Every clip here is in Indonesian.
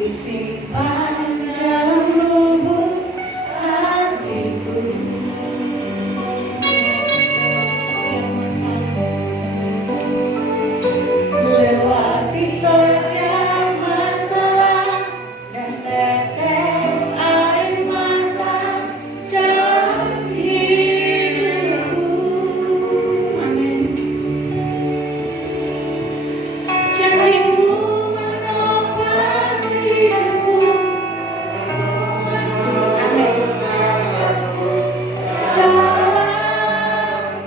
Kusimpan dalam lubuk hatiku. Setiap masa lewati setiap masalah dan tetes air mata dalam hidupku. Amin. Janjimu menopang hidupku. Amin. Dalam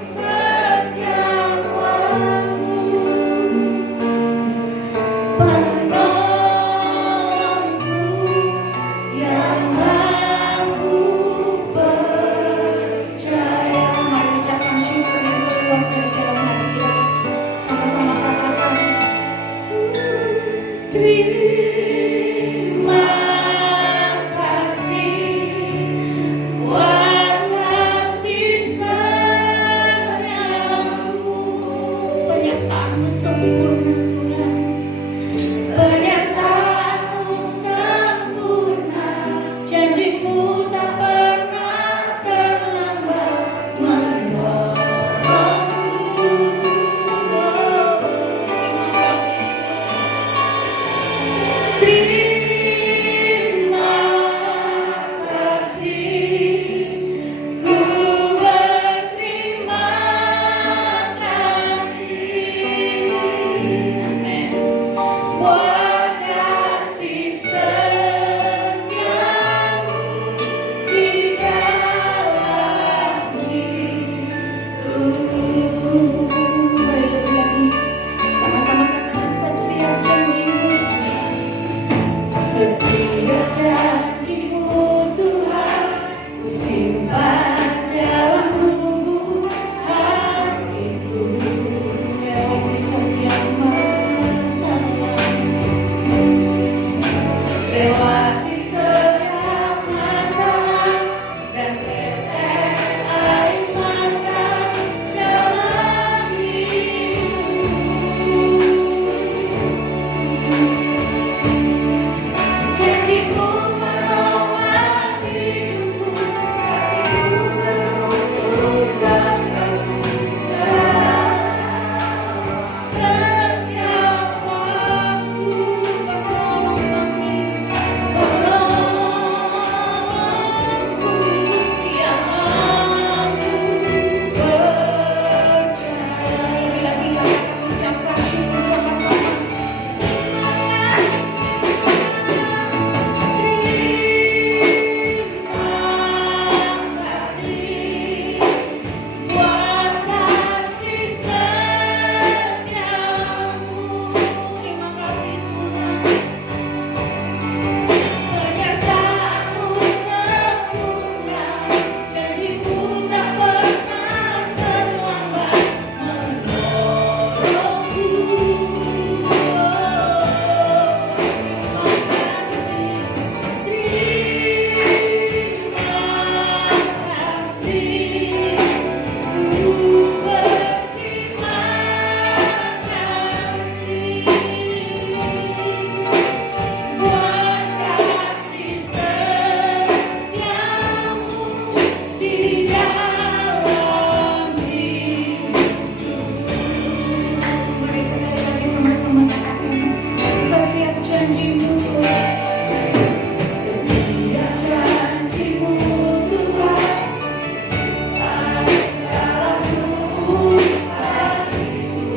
setiap waktu penolongku yang aku percaya. Mari ucapkan syukur yang keluar dari dalam hati kita. Sama-sama katakan, terima kasih buat kasih setiamu. Penyertaanmu sempurna Tuhan, penyertaanmu sempurna. Janjimu tak pernah terlambat menolongku. Terima kasih, ku berterima kasih. Amin. Buat kasih setiamu di dalam hidupku. Mari lebih lagi sama-sama katakan setiap janjimu. Setiap janjimu Tuhan, ku simpan dalam lubuk hatiku. Lewati setiap masalah, lewati setiap masalah dan tetes air mata dalam hidupku. Janjimu menolong hidupku, kasihmu menunjukkan setiap waktu. Penolong kami, penolongku yang aku percaya. Lagi kami ucapkan syukur sama-sama.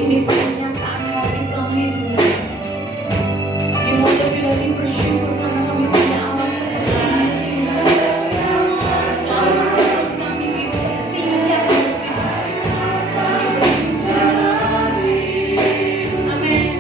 Ini pernyataan hati kami Tuhan. Kami mau lebih bersyukur karena kami punya Allah yang selalu menuntut kami di setiap musim. Kami bersyukur. Amin.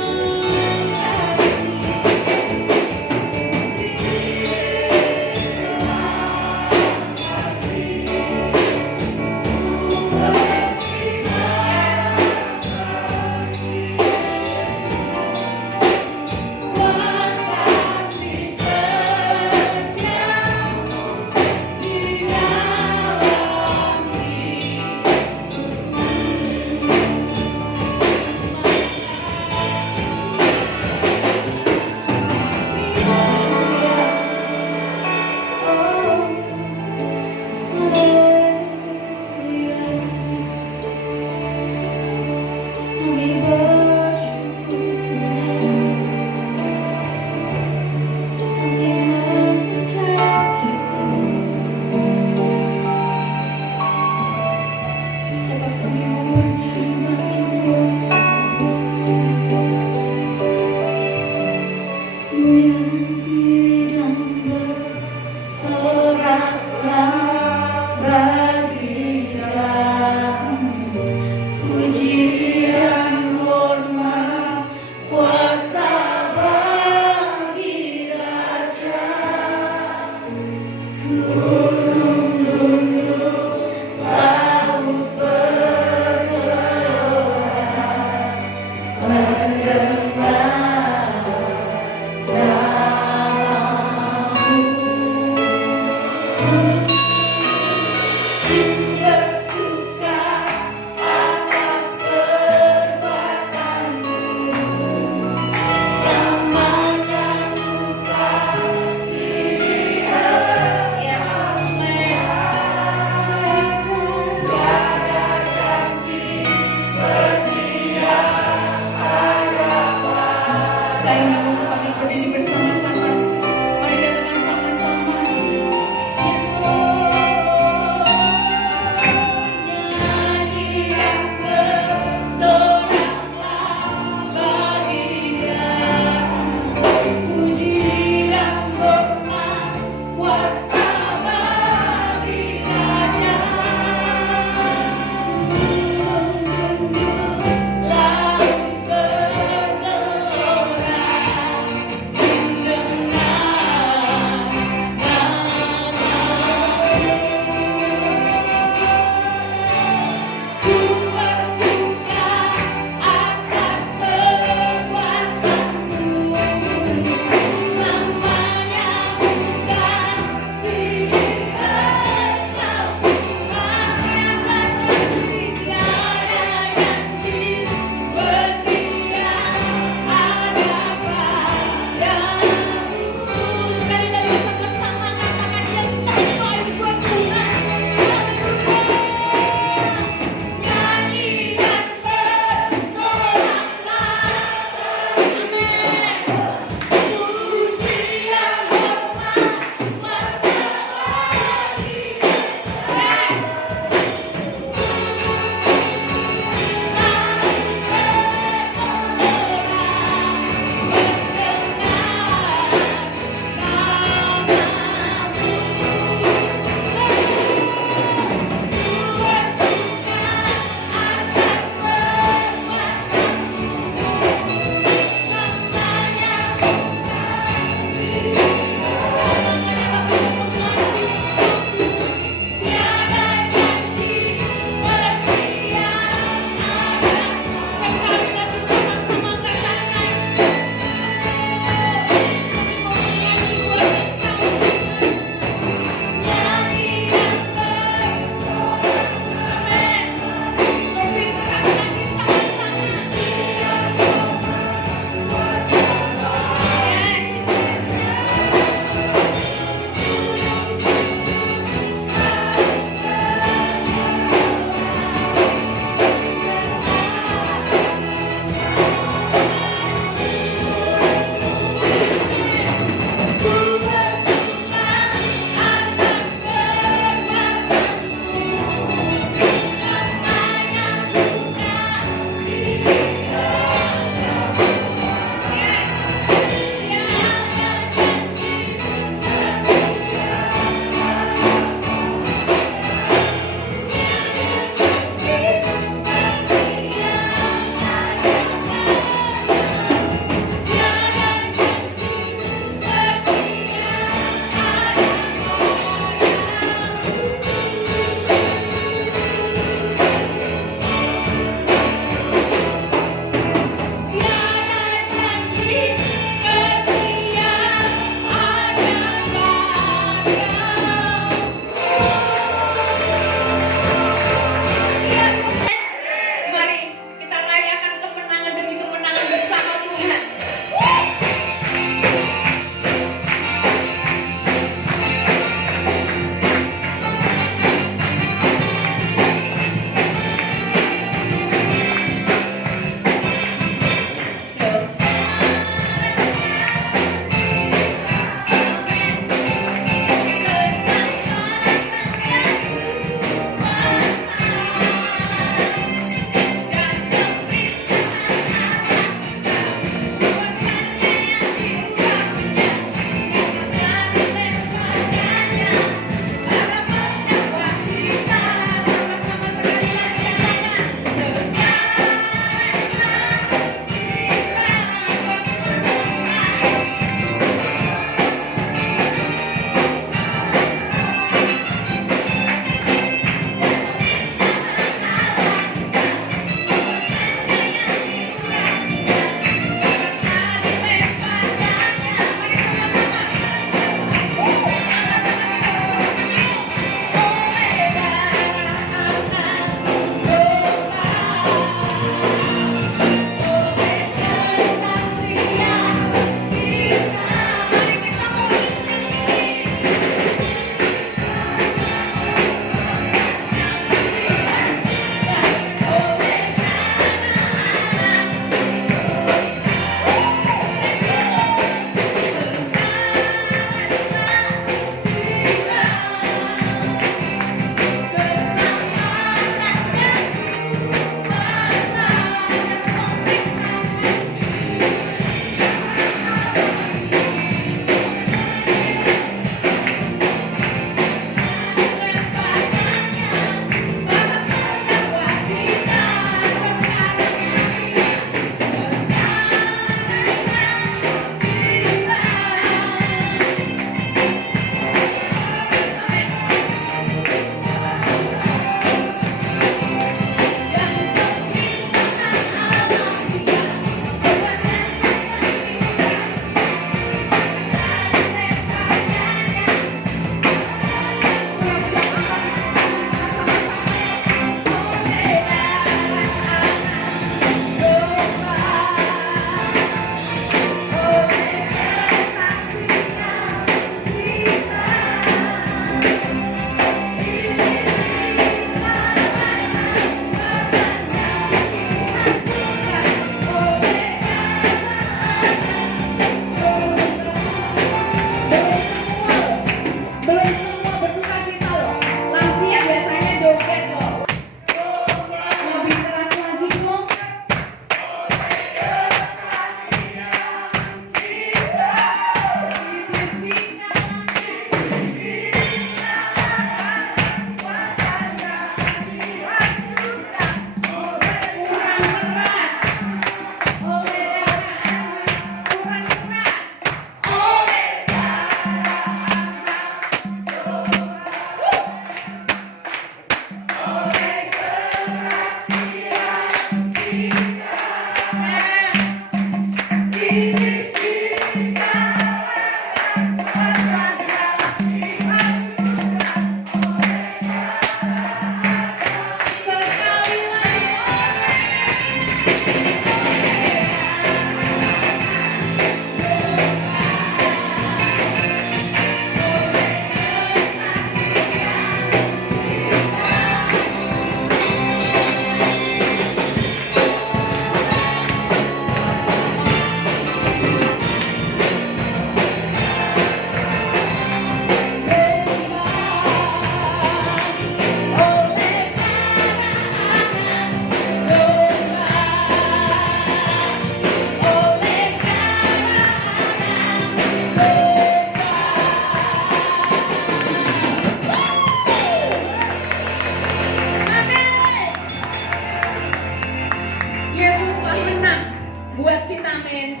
kita, amin.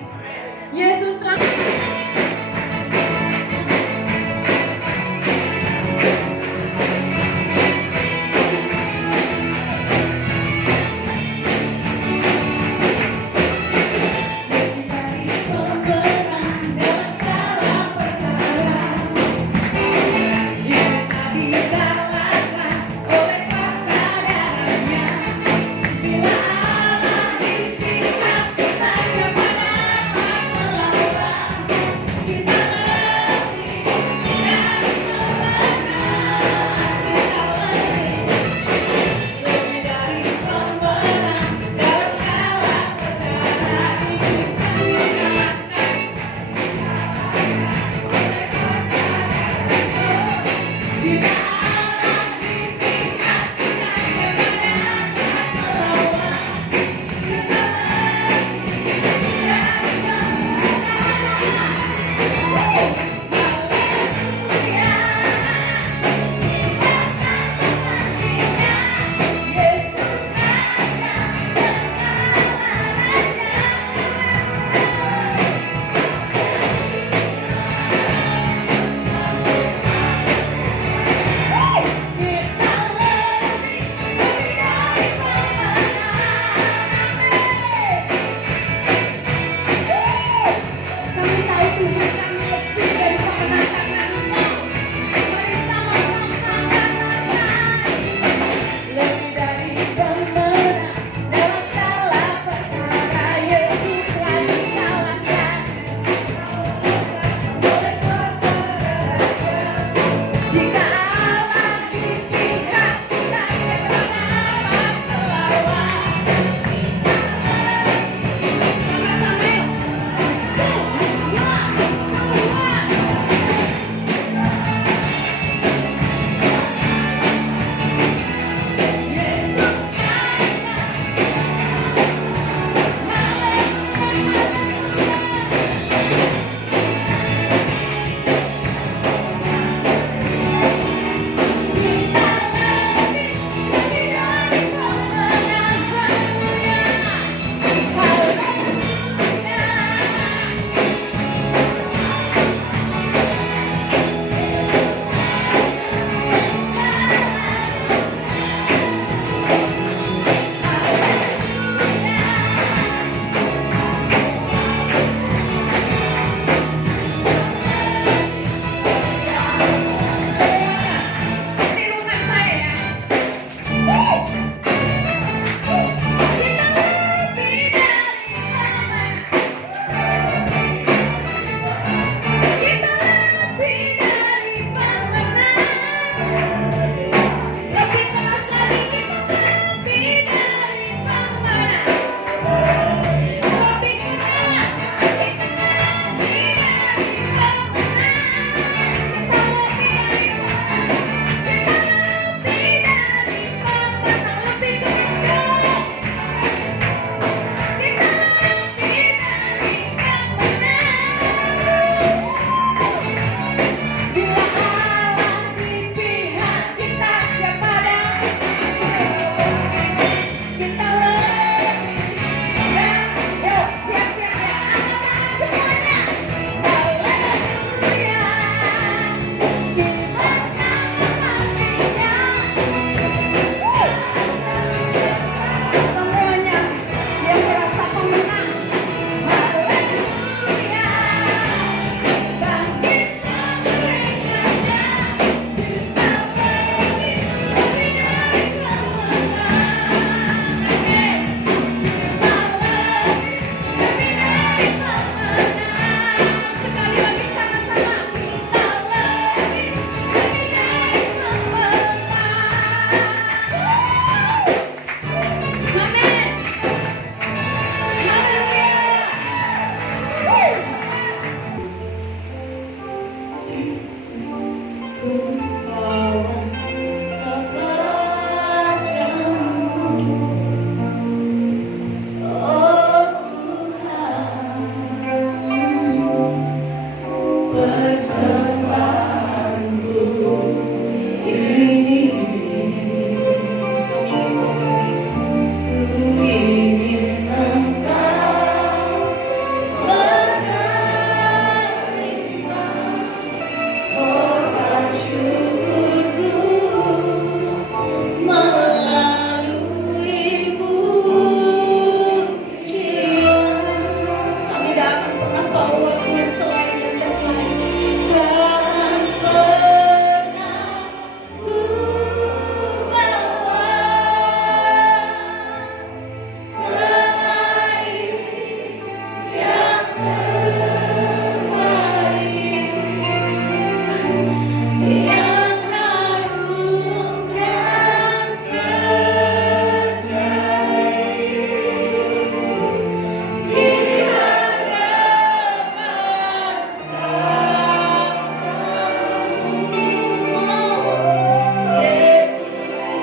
Yesus telah bawa Tuhan selain dan terbaik. Tak pernah ku bawa selain yang terbaik, yang harum dan sejati di hadapan tatamu. Yesusku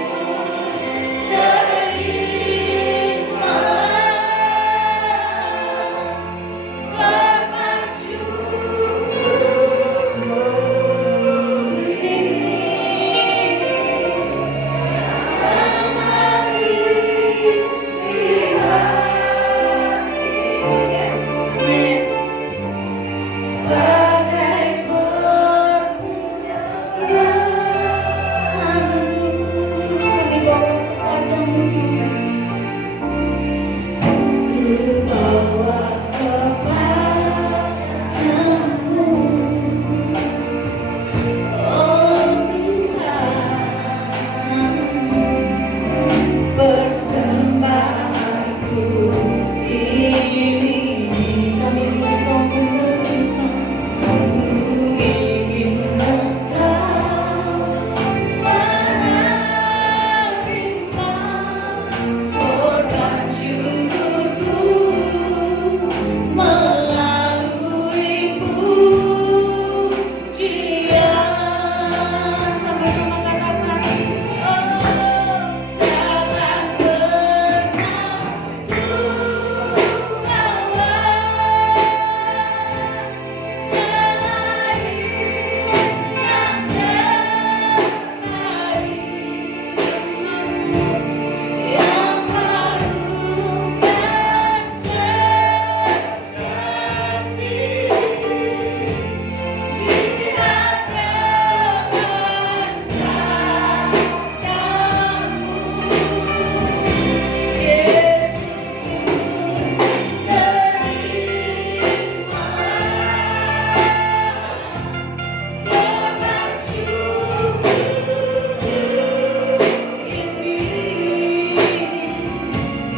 terima persembahanku ini, kami ingin Kau menerima. Ku ingin Engkau menerima korban syukurku melalui pujian. Sama-sama katakan, takkan pernah ku bawa selain yang terbaik, yang harum dan sejati di hadapan tatamu. Yesusku terima korban syukurku ini,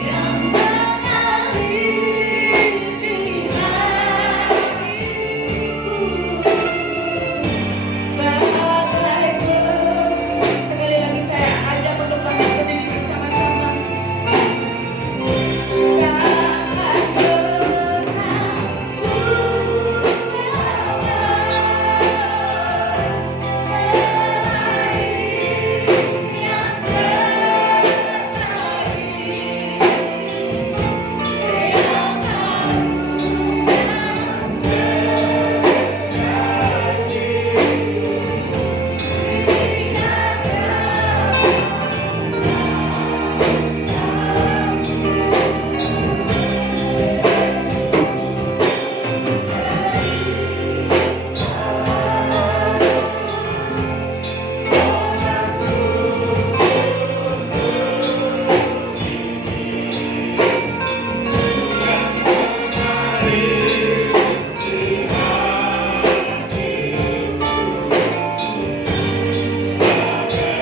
yang mengalir di hatiku. Sekali lagi saya ajak untuk bangkit berdiri bersama-sama. Takkan pernah ku bawa selain yang terbaik, yang harum dan sejati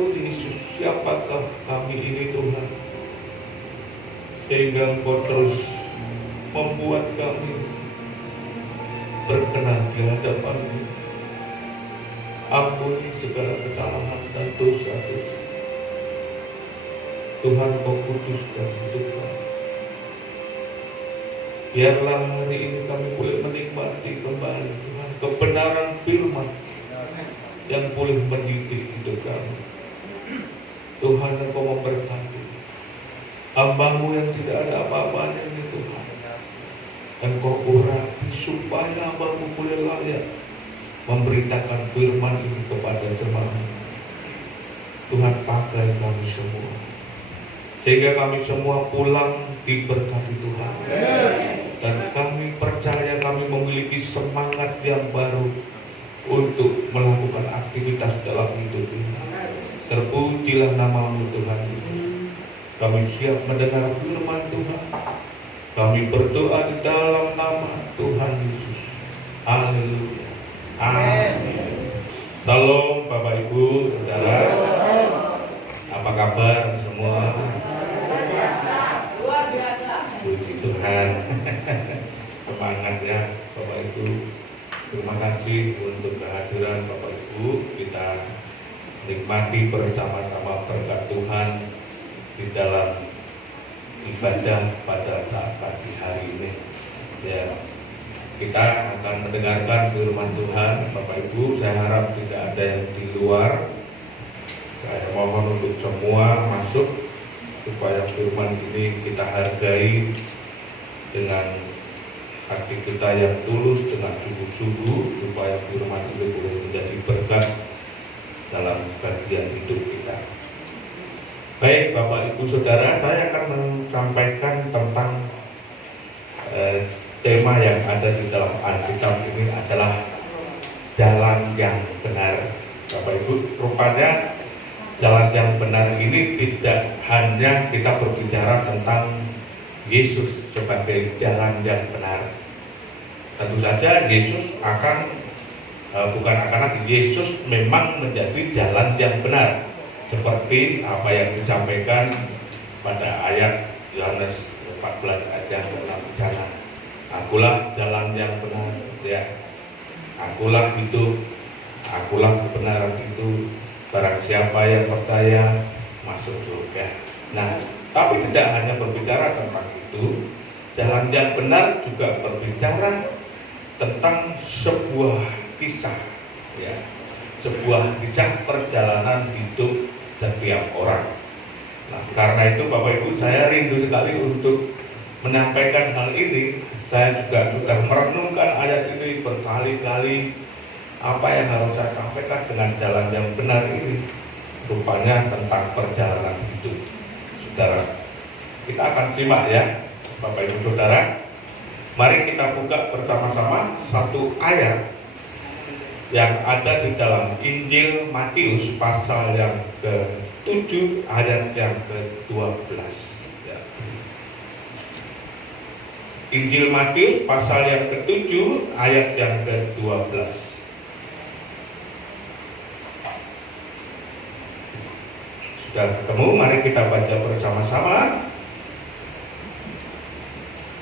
di Yesus, siapakah kami ini Tuhan, sehingga Engkau terus membuat kami berkenan di hadapan-Mu. Ampuni segala kesalahan dan dosa-dosa. Tuhan, Kau kuduskan hidup kami. Biarlah hari ini kami boleh menikmati kembali Tuhan kebenaran firman yang boleh mendidik hidup kami. Tuhan, Engkau memberkati hamba-Mu yang tidak ada apa-apanya ini Tuhan. Engkau urapi supaya hamba-Mu boleh layak memberitakan firman ini kepada jemaat. Tuhan, pakai kami semua sehingga kami semua pulang diberkati Tuhan. Dan kami percaya kami memiliki semangat yang baru untuk melakukan aktivitas dalam hidup ini. Terpujilah nama-Mu Tuhan. Kami siap mendengar firman Tuhan. Kami berdoa di dalam nama Tuhan Yesus. Haleluya. Amin. Salam Bapak Ibu, Saudara. Apa kabar semua? Puji Tuhan. Semangat ya Bapak Ibu. Terima kasih untuk kehadiran Bapak Ibu. Kita nikmati bersama-sama berkat Tuhan di dalam ibadah pada saat pagi hari ini. Ya, kita akan mendengarkan firman Tuhan. Bapak Ibu, saya harap tidak ada yang di luar. Saya mohon untuk semua masuk supaya firman ini kita hargai dengan hati kita yang tulus, dengan sungguh-sungguh, supaya firman itu boleh menjadi berkat dalam bagian hidup kita. Baik Bapak Ibu Saudara, saya akan menyampaikan tentang tema yang ada di dalam Alkitab ini adalah jalan yang benar. Bapak Ibu, rupanya jalan yang benar ini tidak hanya kita berbicara tentang Yesus sebagai jalan yang benar. Tentu saja Yesus Yesus memang menjadi jalan yang benar, seperti apa yang disampaikan pada ayat Yohanes 14 ayat yang ke-6 sana. Akulah jalan yang benar, ya. Akulah hidup, akulah kebenaran itu. Barang siapa yang percaya masuk surga. Nah, tapi tidak hanya berbicara tentang itu, jalan yang benar juga berbicara tentang sebuah kisah, ya, sebuah kisah perjalanan hidup setiap orang. Nah, karena itu Bapak Ibu, saya rindu sekali untuk menyampaikan hal ini. Saya juga sudah merenungkan ayat ini berkali-kali. Apa yang harus saya sampaikan dengan jalan yang benar ini? Rupanya tentang perjalanan hidup. Saudara, kita akan simak ya, Bapak Ibu Saudara. Mari kita buka bersama-sama satu ayat yang ada di dalam Injil Matius pasal yang ke-7 ayat yang ke-12. Ya. Injil Matius pasal yang ke-7 ayat yang ke-12. Sudah ketemu, mari kita baca bersama-sama.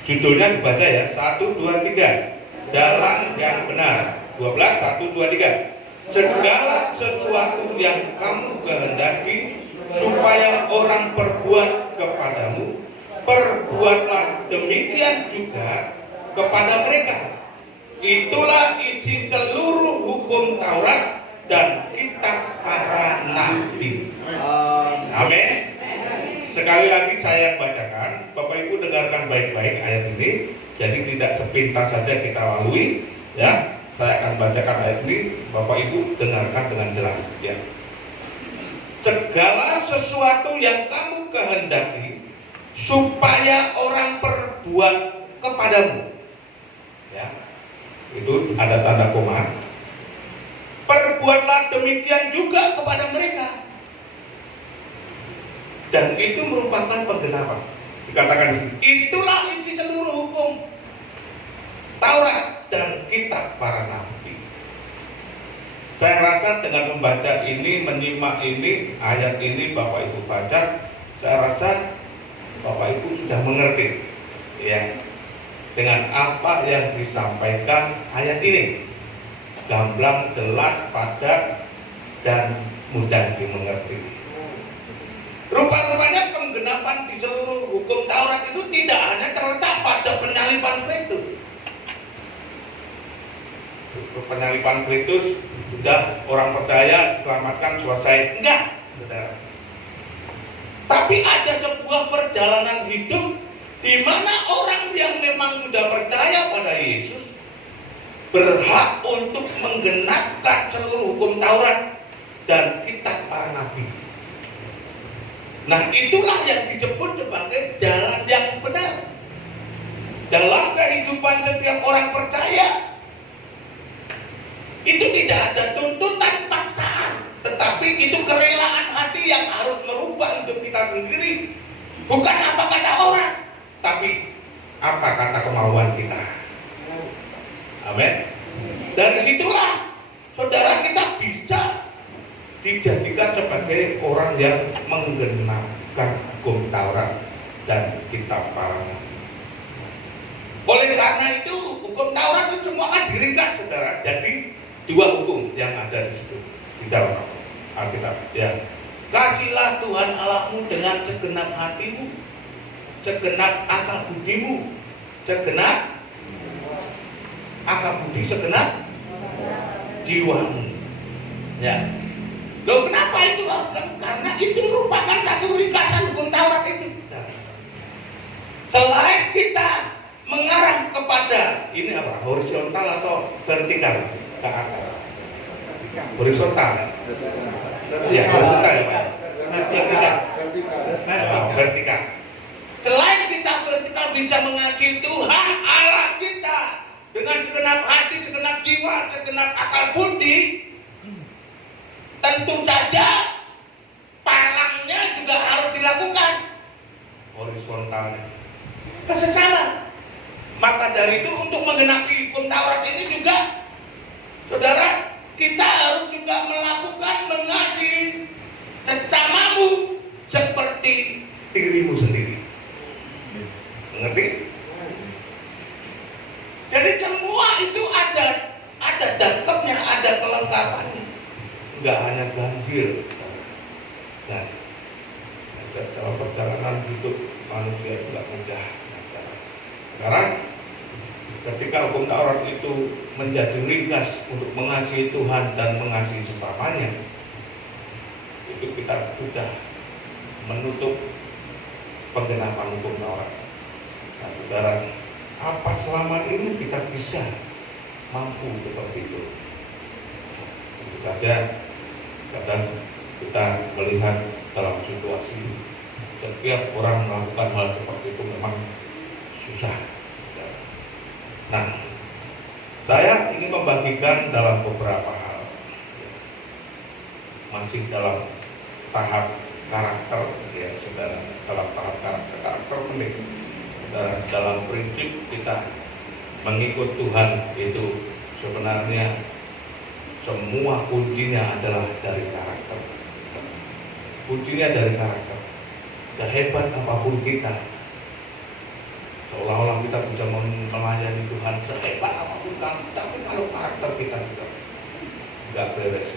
Judulnya dibaca ya, 1, 2, 3. Jalan yang benar. 12, 1, 2, 3. Segala sesuatu yang kamu kehendaki supaya orang perbuat kepadamu, perbuatlah demikian juga kepada mereka. Itulah isi seluruh hukum Taurat dan kitab para nabi. Amin. Sekali lagi saya bacakan, Bapak Ibu dengarkan baik-baik ayat ini. Jadi tidak sepintas saja kita lalui, ya. Saya akan bacakan ayat ini, Bapak Ibu dengarkan dengan jelas, ya. Segala sesuatu yang kamu kehendaki supaya orang perbuat kepadamu, ya. Itu ada tanda koma. Perbuatlah demikian juga kepada mereka. Dan itu merupakan penggenapan. Dikatakan di sini, itulah isi seluruh hukum Taurat dan kitab para nabi. Saya rasa dengan membaca ini, menyimak ini, ayat ini Bapak Ibu baca, saya rasa Bapak Ibu sudah mengerti, ya, dengan apa yang disampaikan ayat ini. Gamblang, jelas, padat, dan mudah dimengerti. Rupa-rupanya penggenapan di seluruh hukum Taurat itu tidak hanya terletak pada penyaliban Kristus. Penyaliban Kristus Sudah orang percaya diselamatkan selesai. Enggak, saudara. Tapi ada sebuah perjalanan hidup di mana orang yang memang sudah percaya pada Yesus berhak untuk menggenapkan seluruh hukum Taurat dan kitab para nabi. Nah, itulah yang disebut sebagai jalan yang benar. Dalam kehidupan setiap orang percaya, itu tidak ada tuntutan paksaan, tetapi itu kerelaan hati yang harus merubah hidup kita sendiri. Bukan apa kata orang, tapi apa kata kemauan kita. Amin. Dari situlah saudara kita bisa dijadikan sebagai orang yang menggenapkan hukum Taurat dan kitab para nabi. Oleh karena itu hukum Taurat itu semua kan diringkas, saudara. Jadi dua hukum yang ada di situ di dalam Alkitab. Ya, kasihlah Tuhan Allahmu dengan segenap hatimu, segenap akal budimu, segenap akal budi, segenap jiwamu. Ya. Loh, kenapa itu? Karena itu merupakan satu ringkasan hukum Taurat itu. Selain kita mengarah kepada ini apa? Horizontal atau vertikal ke atas? Horizontal. Ya, horizontal ya, Pak. Vertikal. Vertikal. Selain kita vertikal bisa mengasihi Tuhan Allah kita dengan segenap hati, segenap jiwa, segenap akal budi, tentu saja palangnya juga harus dilakukan horizontalnya ke sesama. Maka dari itu untuk menggenapi hukum Taurat ini juga, saudara, kita harus juga melakukan mengasihi sesamamu seperti dirimu sendiri. Mengerti? Jadi semua itu ada jangkepnya, ada kelengkapannya. Enggak hanya ganjil. Nah, dalam perjalanan hidup manusia tidak mudah. Sekarang ketika hukum Taurat itu menjadi ringkas untuk mengasihi Tuhan dan mengasihi sesamanya, itu kita sudah menutup penggenapan hukum Taurat. Nah, saudara, apa selama ini kita bisa mampu seperti itu? Tentu saja kadang kita melihat dalam situasi setiap orang melakukan hal seperti itu memang susah. Nah, saya ingin membagikan dalam beberapa hal, masih dalam tahap karakter, ya saudara, dalam tahap karakter penting. Dalam prinsip kita mengikut Tuhan itu sebenarnya semua kuncinya adalah dari karakter. Kuncinya dari karakter. Sehebat apapun kita, seolah-olah kita bisa melayani Tuhan sehebat apapun kamu, tapi kalau karakter kita juga nggak beres.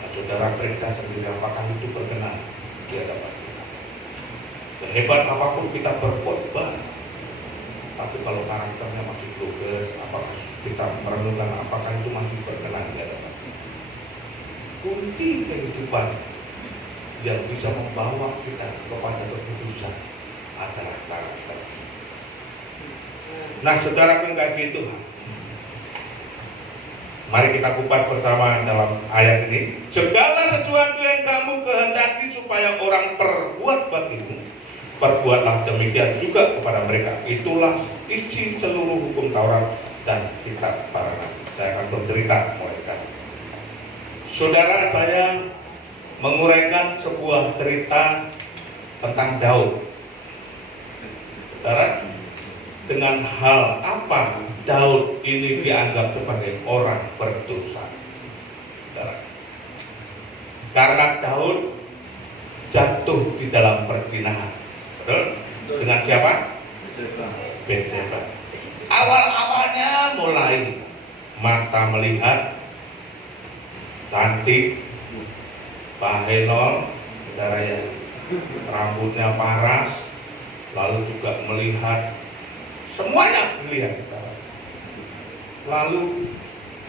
Nah, saudara periksa sendiri apakah itu berkenan di hadapan kita. Sehebat apapun kita berkhotbah, tapi kalau karakternya masih belum beres, apakah kita merenungkan apakah itu masih berkenan di hadapan kita. Kunci kehidupan yang bisa membawa kita kepada kekudusan adalah karakter. Nah, saudara kekasih Tuhan, mari kita kupas bersama dalam ayat ini. Segala sesuatu yang kamu kehendaki supaya orang perbuat bagimu, perbuatlah demikian juga kepada mereka. Itulah isi seluruh hukum Taurat dan kitab para nabi. Saya akan bercerita mulai sekarang. Saudara, saya menguraikan sebuah cerita tentang Daud. Saudara, dengan hal apa Daud ini dianggap sebagai orang berdosa? Saudara, karena Daud jatuh di dalam perzinahan. Betul? Dengan siapa? Batseba. Awal-awalnya mulai mata melihat, cantik, pahenol, saudara ya, rambutnya paras, lalu juga melihat, semuanya melihat. Lalu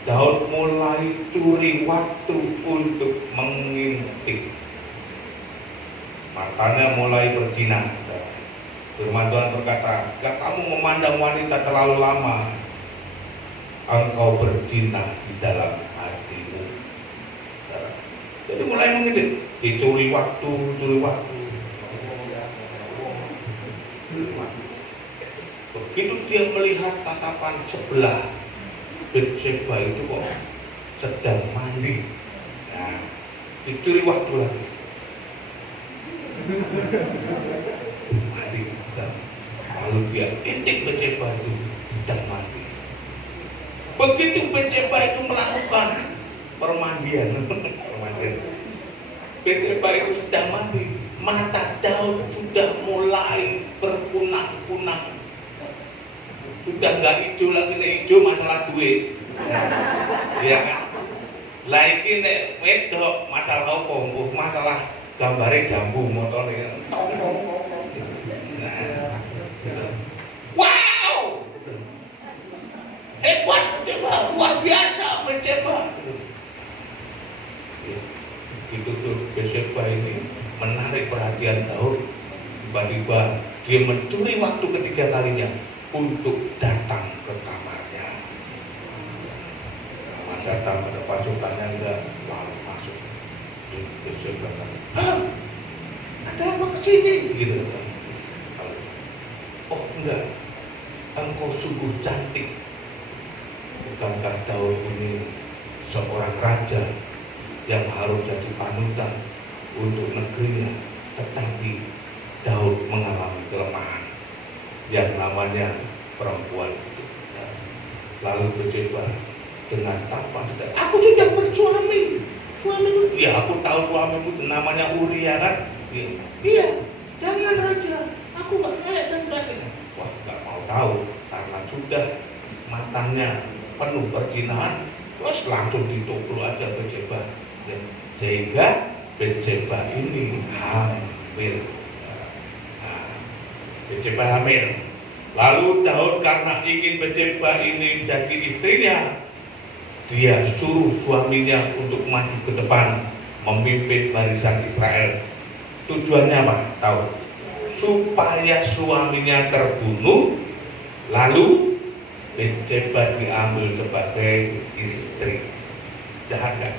Daud mulai curi waktu untuk mengintip. Matanya mulai berjinak. Firman Tuhan berkata, "Jika kamu memandang wanita terlalu lama, engkau berjinak di dalam hatimu." Jadi mulai mengintip, dicuri waktu, curi waktu. Begitu dia melihat tatapan sebelah, Bathsheba itu kok sedang mandi. Nah, dicuri waktu lagi. Mandi. Lalu dia intip Bathsheba itu sedang mandi. Begitu Bathsheba itu melakukan permandian, Bathsheba itu sedang mandi, mata Daud sudah mulai berkunang-kunang. Sudah nggak hijau lagi, nek hijau masalah duit. Ya kan? Lah iki nek wedok masalah apa? Masalah gambare jambu motone. Wow! Hebat Bathsheba, luar biasa Bathsheba. Itu tuh Bathsheba ini menarik perhatian Daud. Tiba-tiba dia mencuri waktu ketiga kalinya untuk datang ke kamarnya. Kamar datang pada pasukannya, enggak lalu masuk. Bathsheba kata, "Hah? Ada apa kesini?" Gitu. "Oh enggak, engkau sungguh cantik. Bukankah Daud ini seorang raja yang harus jadi panutan untuk negerinya?" Tetapi Daud mengalami kelemahan yang namanya perempuan itu. Lalu Bathsheba dengan tampang, "Aku sudah bersuami. Suamimu?" "Ya, aku tahu suamimu namanya Uria kan?" "Iya, jangan raja. Aku nggak kayak dan sebagainya." Wah, nggak mau tahu karena sudah matanya penuh perjinahan, terus langsung ditubruk aja Bathsheba. Sehingga Bathsheba ini hamil. Bathsheba hamil. Lalu Daud karena ingin Bathsheba ini jadi istrinya, dia suruh suaminya untuk maju ke depan memimpin barisan Israel. Tujuannya apa? Tahu? Supaya suaminya terbunuh, lalu Bathsheba diambil sebagai istri. Jahat kan?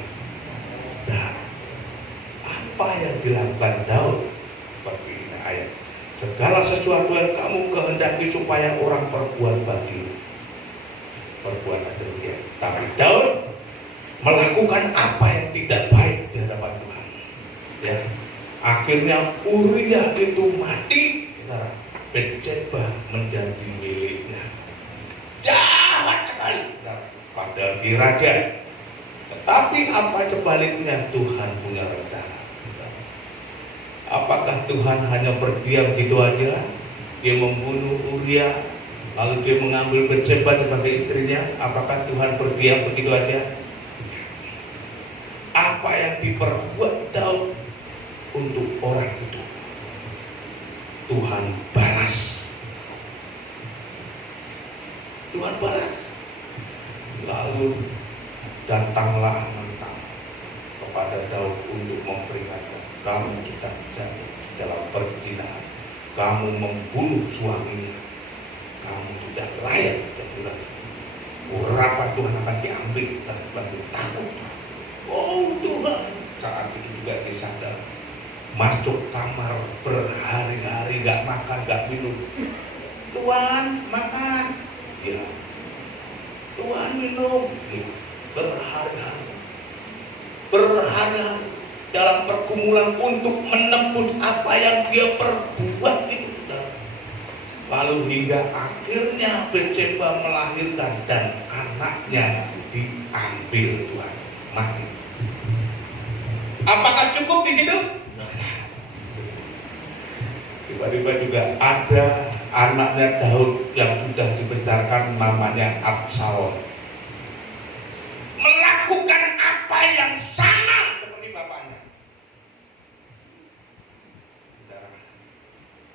Jahat. Apa yang dilakukan Daud? Seperti ini ayat. "Segala sesuatu yang kamu kehendaki supaya orang perbuat bagimu, perbuatlah demikian." Tapi Daud melakukan apa yang tidak baik di hadapan Tuhan. Ya, akhirnya Uria itu mati. Nah, Bathsheba menjadi miliknya. Jahat sekali. Nah, padahal dia raja. Tetapi apa sebaliknya, Tuhan punya rencana. Apakah Tuhan hanya berdiam gitu aja? Dia membunuh Uria, lalu dia mengambil Bathsheba sebagai istrinya. Apakah Tuhan berdiam begitu aja? Apa yang diperbuat Daud untuk orang itu, Tuhan balas. Tuhan balas. Lalu datanglah Nathan kepada Daud untuk memperingatkan, "Kamu sudah jatuh dalam perzinahan, kamu membunuh suaminya, kamu tidak layak jadi raja. Berapa Tuhan akan diambil dan bantu takut." Oh Tuhan, saat itu juga dia sadar. Masuk kamar berhari-hari gak makan, gak minum. "Tuhan makan." Ya. "Tuhan minum." Ya. Berhari-hari dalam pergumulan untuk menembus apa yang dia perbuat itu. Lalu hingga akhirnya Bathsheba melahirkan dan anaknya diambil Tuhan, mati. Apakah cukup di situ? Tiba-tiba juga ada anaknya Daud yang sudah dibesarkan, namanya Absalom, melakukan apa yang sama seperti bapaknya.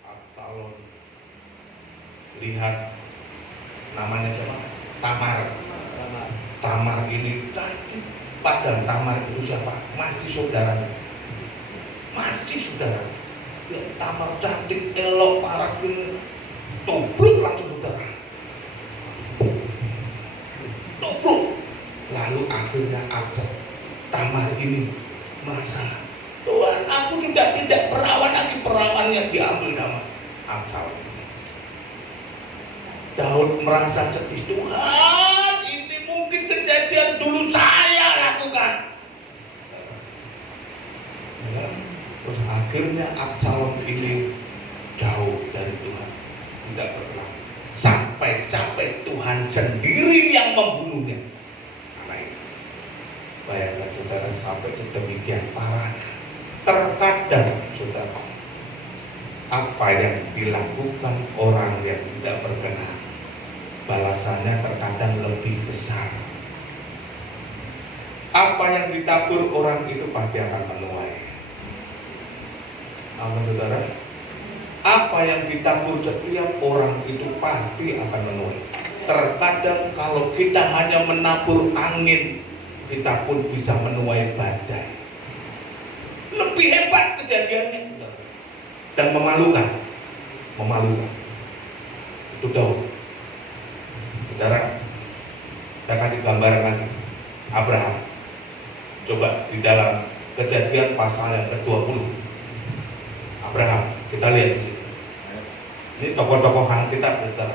Absalom lihat namanya siapa? Tamar. Tamar ini dan Tamar itu siapa? Masih saudaranya. Masih saudara. Ya, Tamar cantik, elok, paras pun tobruk langsung saudara. Tobruk. Lalu akhirnya Tamar ini merasa, Tuhan, aku juga tidak perawan lagi, perawannya diambil sama Absalom. Daud merasa sedih, Tuhan, ini mungkin kejadian dulu saya lakukan. Ya, terus akhirnya Absalom ini jauh dari Tuhan, tidak pernah sampai Tuhan sendiri yang membunuhnya. Bayangkan saudara, sampai sedemikian parah. Terkadang saudara, apa yang dilakukan orang yang tidak berkenan, balasannya terkadang lebih besar. Apa yang ditabur orang itu pasti akan menuai. Amin saudara. Apa yang ditabur setiap orang itu pasti akan menuai. Terkadang kalau kita hanya menabur angin, kita pun bisa menuai badai. Lebih hebat kejadiannya dan memalukan. Itu Daud. Saudara, saya kasih gambaran lagi. Abraham. Coba di dalam Kejadian pasal yang ke-20. Abraham, kita lihat di sini. Ini tokoh-tokoh Alkitab, saudara.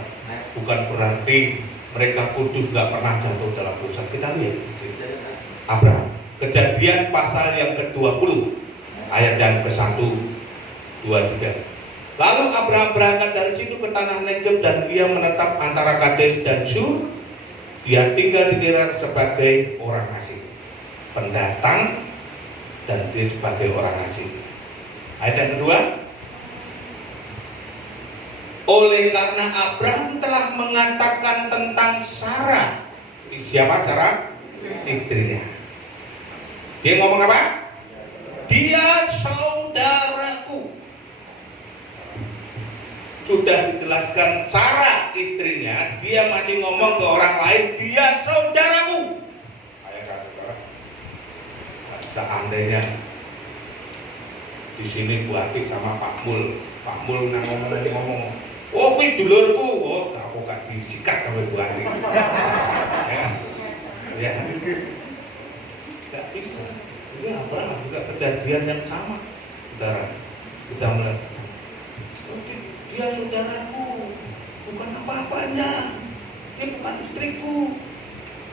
Bukan berarti mereka kudus nggak pernah jatuh dalam dosa. Kita lihat di sini. Abraham, Kejadian pasal yang ke-20 ayat yang ke-1, 2, 3. Lalu Abraham berangkat dari situ ke tanah Negeb dan ia menetap antara Kades dan Sur. Dia tinggal di Gerar sebagai orang asing, pendatang, dan dia sebagai orang asing. Ayat yang kedua, oleh karena Abraham telah mengatakan tentang Sarah. Siapa Sarah? Istrinya. Dia ngomong apa? Dia saudaraku. Sudah dijelaskan Sarah istrinya, dia masih ngomong ke orang lain, dia saudaraku. Ayo saudara, seandainya di sini Bu Atik sama Pak Mul ngomong, oh kuwi dulurku, oh aku gak disikat sama Bu Atik. Ya. Tidak bisa. Ini Abraham juga kejadian yang sama, saudara. Sudah melihat, dia saudaraku, bukan apa-apanya. Dia bukan istriku,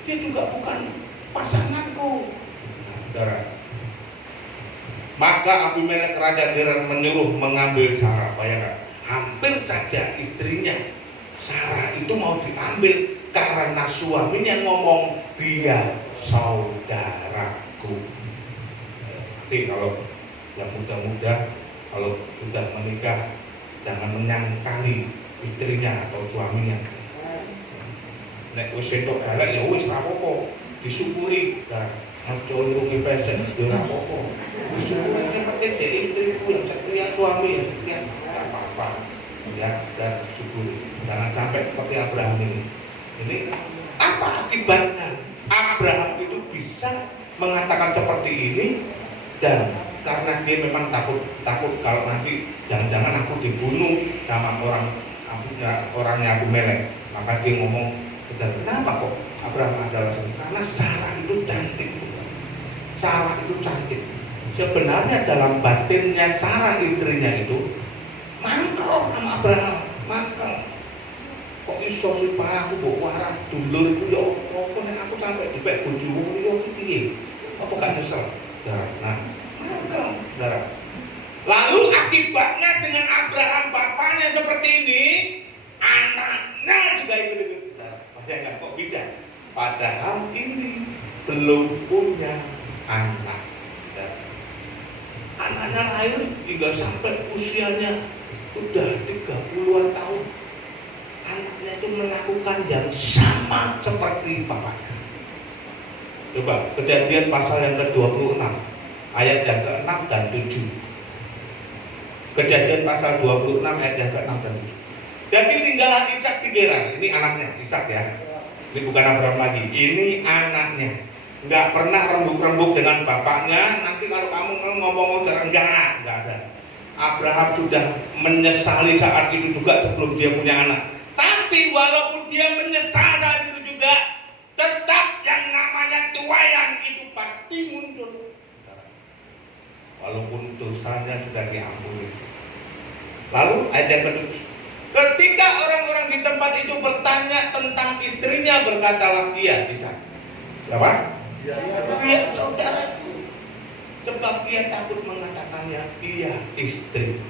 dia juga bukan pasanganku. Nah, saudara. Maka Abimelek raja Gerar menyuruh mengambil Sarah. Bayangkan, hampir saja istrinya Sarah itu mau diambil karena suaminya ngomong dia saudaraku. Nanti kalau yang muda-muda, kalau sudah menikah, jangan menyangkali istrinya atau suaminya. Nek wis entuk elek ya wis ora apa-apa, disyukuri. Aja irungi pesek ya ora apa-apa. Disyukuri sing penting dhewe istriku yang setia, suami yang setia, enggak apa-apa. Ya, dan disyukuri. Jangan sampai seperti Abraham ini. Ini apa akibatnya? Abraham itu bisa mengatakan seperti ini, dan karena dia memang takut kalau nanti jangan-jangan aku dibunuh sama orangnya Abimelek, maka dia ngomong, kenapa kok Abraham adalah alasan? Karena Sarah itu cantik, Sarah itu cantik. Sebenarnya dalam batinnya Sarah istrinya itu mangkel sama Abraham, mangkel. Kok iso sih Pak, aku mbok waras dulurku ya apa nek aku sampai dipek bojomu yo piye? Apa gak nyesel? Nah, mangkel, saudara. Lalu akibatnya dengan Abraham bapaknya seperti ini, anaknya juga ikut-ikut, saudara. Padahal kok bisa? Padahal ini belum punya anak. Saudara. Anaknya lahir hingga sampai usianya sudah 30-an tahun. Anaknya itu melakukan yang sama seperti bapaknya. Coba Kejadian pasal yang ke-26 ayat yang ke-6 dan 7. Kejadian pasal 26 ayat yang ke-6 dan 7. Jadi tinggallah Ishak di Gerar. Ini anaknya Ishak ya. Ini bukan Abraham lagi. Ini anaknya. nggak pernah rembuk-rembuk dengan bapaknya. Nanti kalau kamu ngomong enggak ada. Abraham sudah menyesali saat itu juga sebelum dia punya anak. Tapi walaupun dia menyesal saat itu juga, tetap yang namanya tuayan itu pasti muncul. Walaupun dosanya sudah diampuni. Lalu ayat yang kedua, ketika orang-orang di tempat itu bertanya tentang istrinya, berkatalah ia bisa. Apa? Dia saudaraku. Sebab dia takut mengatakannya dia istri.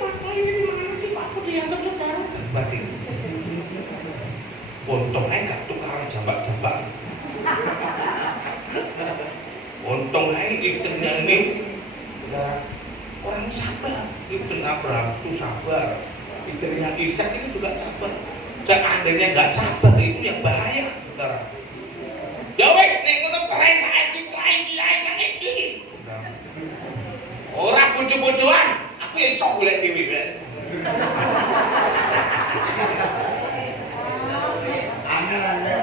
Bapak ini mana sih Pak? Aku dianggap saudara. Batin. Untung aja gak tukaran jambak-jambak. Untung aja istrinya ini orang sabar. Istri Abraham itu sabar. Istrinya Ishak ini juga sabar. Seandainya nggak sabar itu yang bahaya, saudara. Ya weh, nek ngono keren saiki iki. Ora bojo-bojoan, aku iso golek dhewe wae. Angel-angel.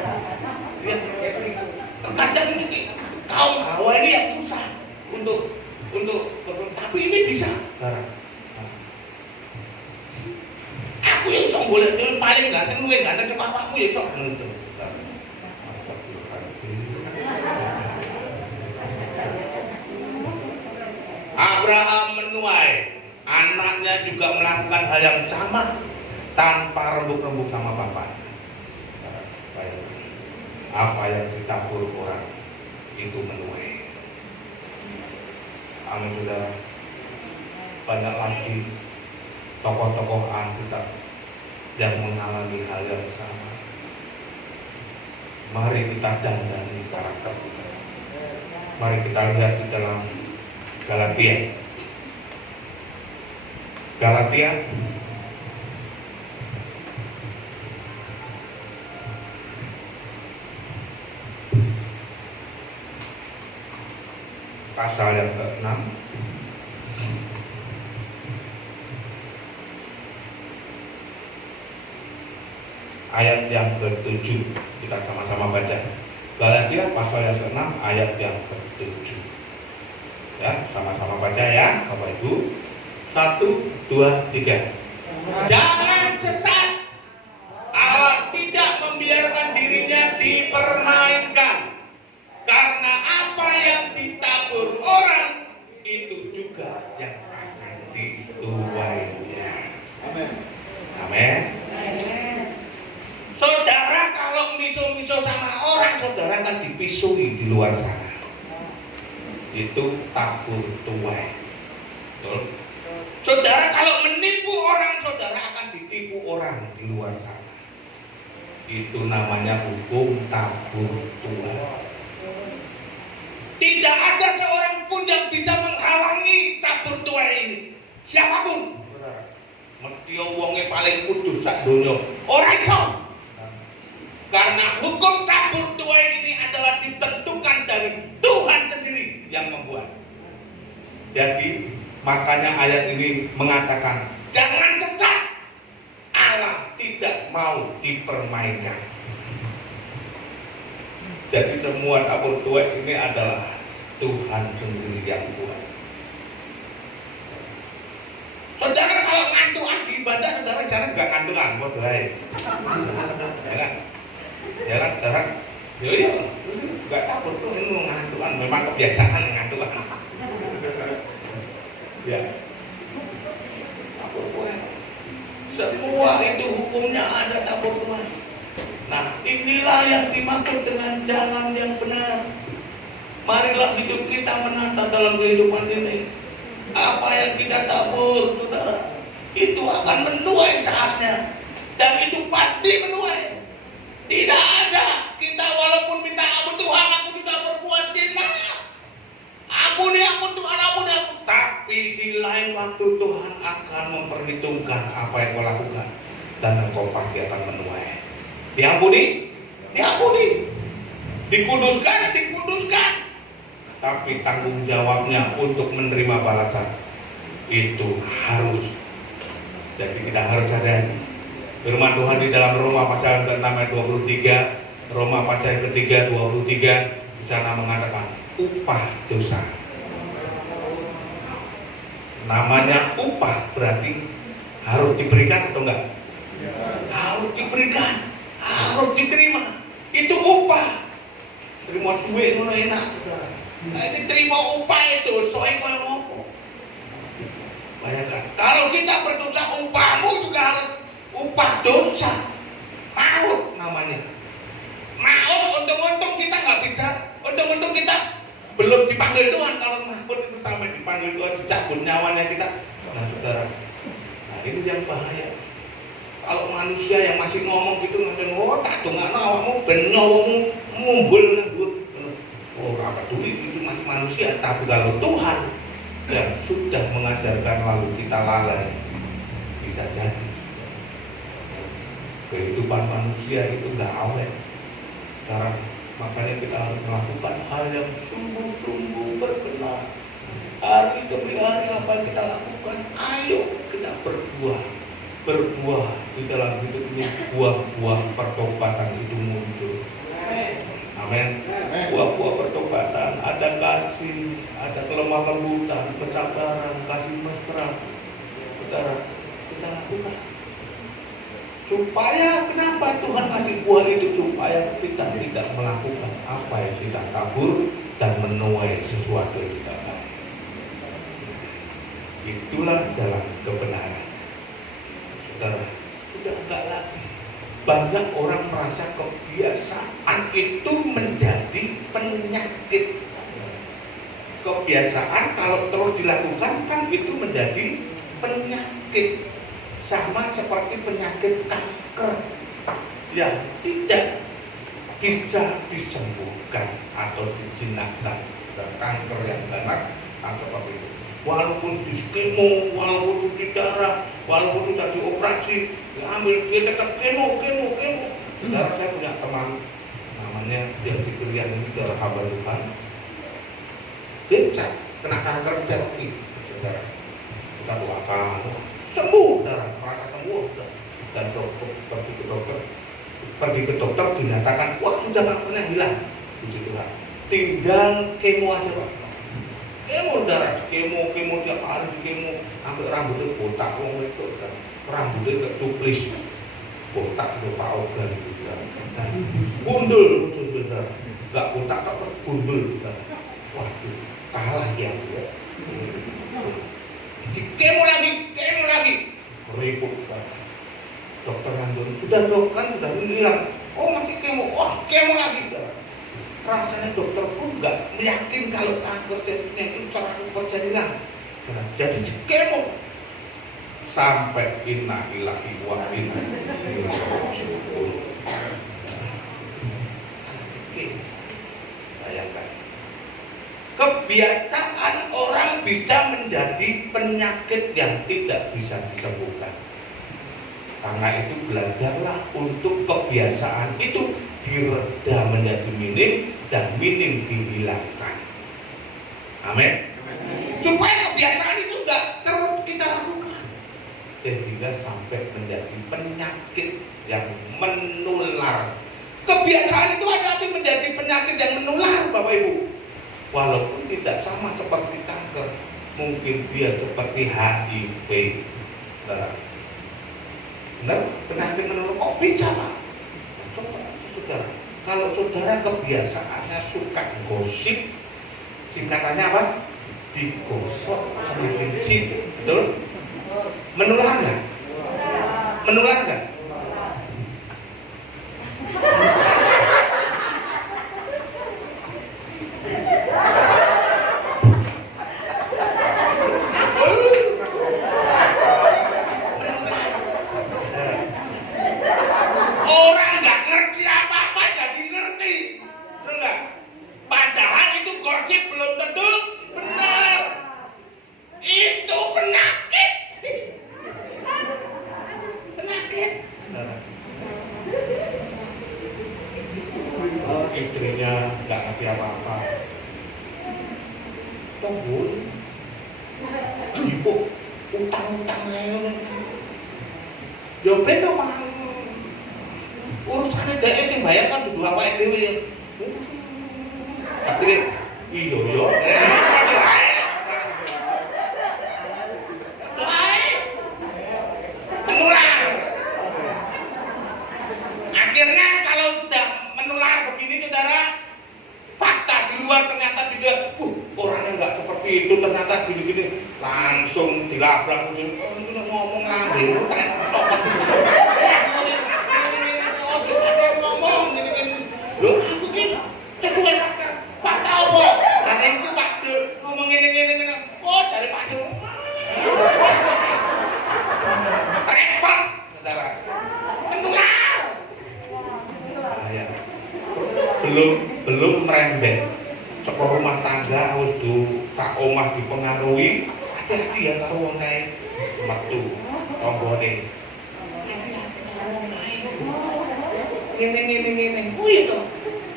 Terkadang ini kaum Hawa ini yang susah untuk tapi ini bisa. Aku yang iso golek dhewe paling ganteng luwih ganteng kok bapakmu ya iso ngono. Abraham menuai, anaknya juga melakukan hal yang sama tanpa rembuk-rembuk sama bapaknya. Apa yang ditabur orang itu menuai. Amin saudara. Banyak lagi tokoh-tokoh Alkitab yang mengalami hal yang sama. Mari kita dandani karakter kita. Mari kita lihat di dalam Galatia pasal yang ke-6 ayat yang ke-7. Kita sama-sama baca Galatia pasal yang ke-6 ayat yang ke-7. Ya, sama-sama baca ya, Bapak Ibu. 1, 2, 3. Jangan sesat. Allah tidak membiarkan dirinya dipermainkan. Karena apa yang ditabur orang itu juga yang akan dituainya. Amin. Amin. Saudara kalau miso-miso sama orang, saudara kan dipisui di luar sana. Itu tabur tuai. Betul? Saudara kalau menipu orang, saudara akan ditipu orang di luar sana. Itu namanya hukum tabur tuai. Tidak ada seorang pun yang bisa menghalangi tabur tuai ini. Siapapun. Mesti wonge paling kudus sak donya. Ora iso. Karena hukum tabur tuai ini adalah ditentukan dari Tuhan sendiri yang membuat. Jadi makanya ayat ini mengatakan jangan sesat. Allah tidak mau dipermainkan. Jadi semua tabur tuai ini adalah Tuhan sendiri yang buat. Saudara kalau ngantuan di ibadah, saudara jangan nggak ngantuan, bodoh aja. Jangan. Jangan, saudara. Ya, nggak tabur tuai ini ngantuan, memang kebiasaan ngantuan. Ya. Tabur tuai. Semua itu hukumnya ada tabur tuai. Nah, inilah yang dimaksud dengan jalan yang benar. Marilah hidup kita menata dalam kehidupan ini. Apa yang kita tabur, saudara, itu akan menuai saatnya. Dan itu pasti menuai. Tidak ada kita walaupun minta ampun Tuhan, aku sudah berbuat zina. Ampuni aku Tuhan, ampuni aku. Tapi di lain waktu Tuhan akan memperhitungkan apa yang kau lakukan. Dan engkau pasti akan menuai. Diampuni, diampuni. Dikuduskan, dikuduskan. Tapi tanggung jawabnya untuk menerima balasan itu harus. Jadi kita harus sadari firman Tuhan di dalam Roma pasal ke-6 ayat 23, Roma pasal ketiga 23 di sana mengatakan upah dosa. Namanya upah berarti harus diberikan atau enggak? Harus diberikan, harus diterima. Itu upah. Terima duit ngono enak. Nah, ini terima upah itu, soalnya kalau ngopo. Bayangkan, kalau kita berdosa upahmu juga harus upah dosa. Maut namanya. Maut untung-untung kita nggak bisa, untung-untung kita belum dipanggil Tuhan. Kalau maut itu sampai dipanggil Tuhan, dicabut nyawanya kita. Nah saudara, nah ini yang bahaya. Kalau manusia yang masih ngomong gitu ngatain, oh tak dongakno awakmu ben nyawamu mumbul nganggur. Oh apa peduli itu masih manusia. Tapi kalau Tuhan yang sudah mengajarkan lalu kita lalai, bisa jadi kehidupan manusia itu nggak awet. Karena makanya kita harus melakukan hal yang sungguh-sungguh berkenan. Hari demi hari apa yang kita lakukan, ayo kita berbuah di dalam hidup ini. Buah-buah pertobatan itu muncul. Amin. Buah-buah pertobatan, ada kasih, ada kelemah lembutan, kesabaran, kasih mesra. Saudara, kita lakukan. Supaya kenapa Tuhan kasih buah itu? Supaya kita tidak melakukan apa yang kita kabur dan menuai sesuatu yang kita mau. Itulah jalan kebenaran. Saudara, sudah enggak lagi. Banyak orang merasa kebiasaan itu menjadi penyakit. Kebiasaan kalau terus dilakukan kan itu menjadi penyakit. Sama seperti penyakit kanker yang tidak bisa disembuhkan atau dijinakkan. Kanker yang benar seperti itu. Walaupun di skemo, walaupun cuci darah, walaupun sudah dioperasi, diambil dia tetap kemo. Saudara, saya punya teman namanya yang di Krian ini adalah hamba Tuhan. Dia kena kanker cervix, saudara. Kita doakan, sembuh, saudara, merasa sembuh, dan pergi ke dokter dinyatakan, wah sudah kankernya hilang, puji Tuhan. Tinggal kemo aja Pak. Kemo darah, kemo tiap hari kemo, sampai rambutnya botak, wong itu kan, rambutnya kecuplis, botak itu pauga gitu kan. Nah, gundul sebentar, nggak botak tapi gundul kan. Waduh, kalah ya. Di kemo lagi, ribut kan. Dokter ngandung, sudah dok kan sudah hilang. Oh masih kemo, wah kemo lagi kan. Rasanya dokter pun nggak meyakin kalau kanker cervixnya itu secara terjadi hilang. Nah, jadi di kemo sampai inna ilahi wa inna ilaihi raji'un. Bayangkan, kebiasaan orang bisa menjadi penyakit yang tidak bisa disembuhkan. Karena itu belajarlah untuk kebiasaan itu direda menjadi minim dan minim dihilangkan. Amin. Supaya kebiasaan itu enggak terus kita lakukan, sehingga sampai menjadi penyakit yang menular. Kebiasaan itu ada arti menjadi penyakit yang menular, Bapak Ibu. Walaupun tidak sama seperti kanker, mungkin dia seperti HIV. Benar, penyakit menular kok bisa Pak? Saudara, kalau saudara kebiasaannya suka gosip, singkatannya apa? Digosok sama bensin, betul? Menular nggak? Menular nggak? Orang nggak ngerti apa-apa jadi ngerti, betul nggak? Padahal itu gosip belum tentu benar. Itu penyakit. Penyakit. Istrinya nggak ngerti apa-apa. Tombol, ibu utang-utang aja. Ya bener mah. Urusane dhek sing bayar kan dudu awake dhewe ya. Akhirnya iya yo. Menular. Akhirnya kalau sudah menular begini saudara, fakta di luar ternyata tidak. Orangnya nggak seperti itu, ternyata gini-gini langsung dilabrak. Oh itu ngomong ngambil, topet. Ngomong gini-gini. Loh aku gini sesuai fakta. Fakta apa? Karena itu Pak De ngomong gini-gini. Oh dari Pak De. Repot, saudara. Menular. Bahaya. Belum merembet. Sekor rumah tangga wis tak omah dipengaruhi. Hati-hati ya karo wong kae metu tanggane. Ngene. Oh iya to.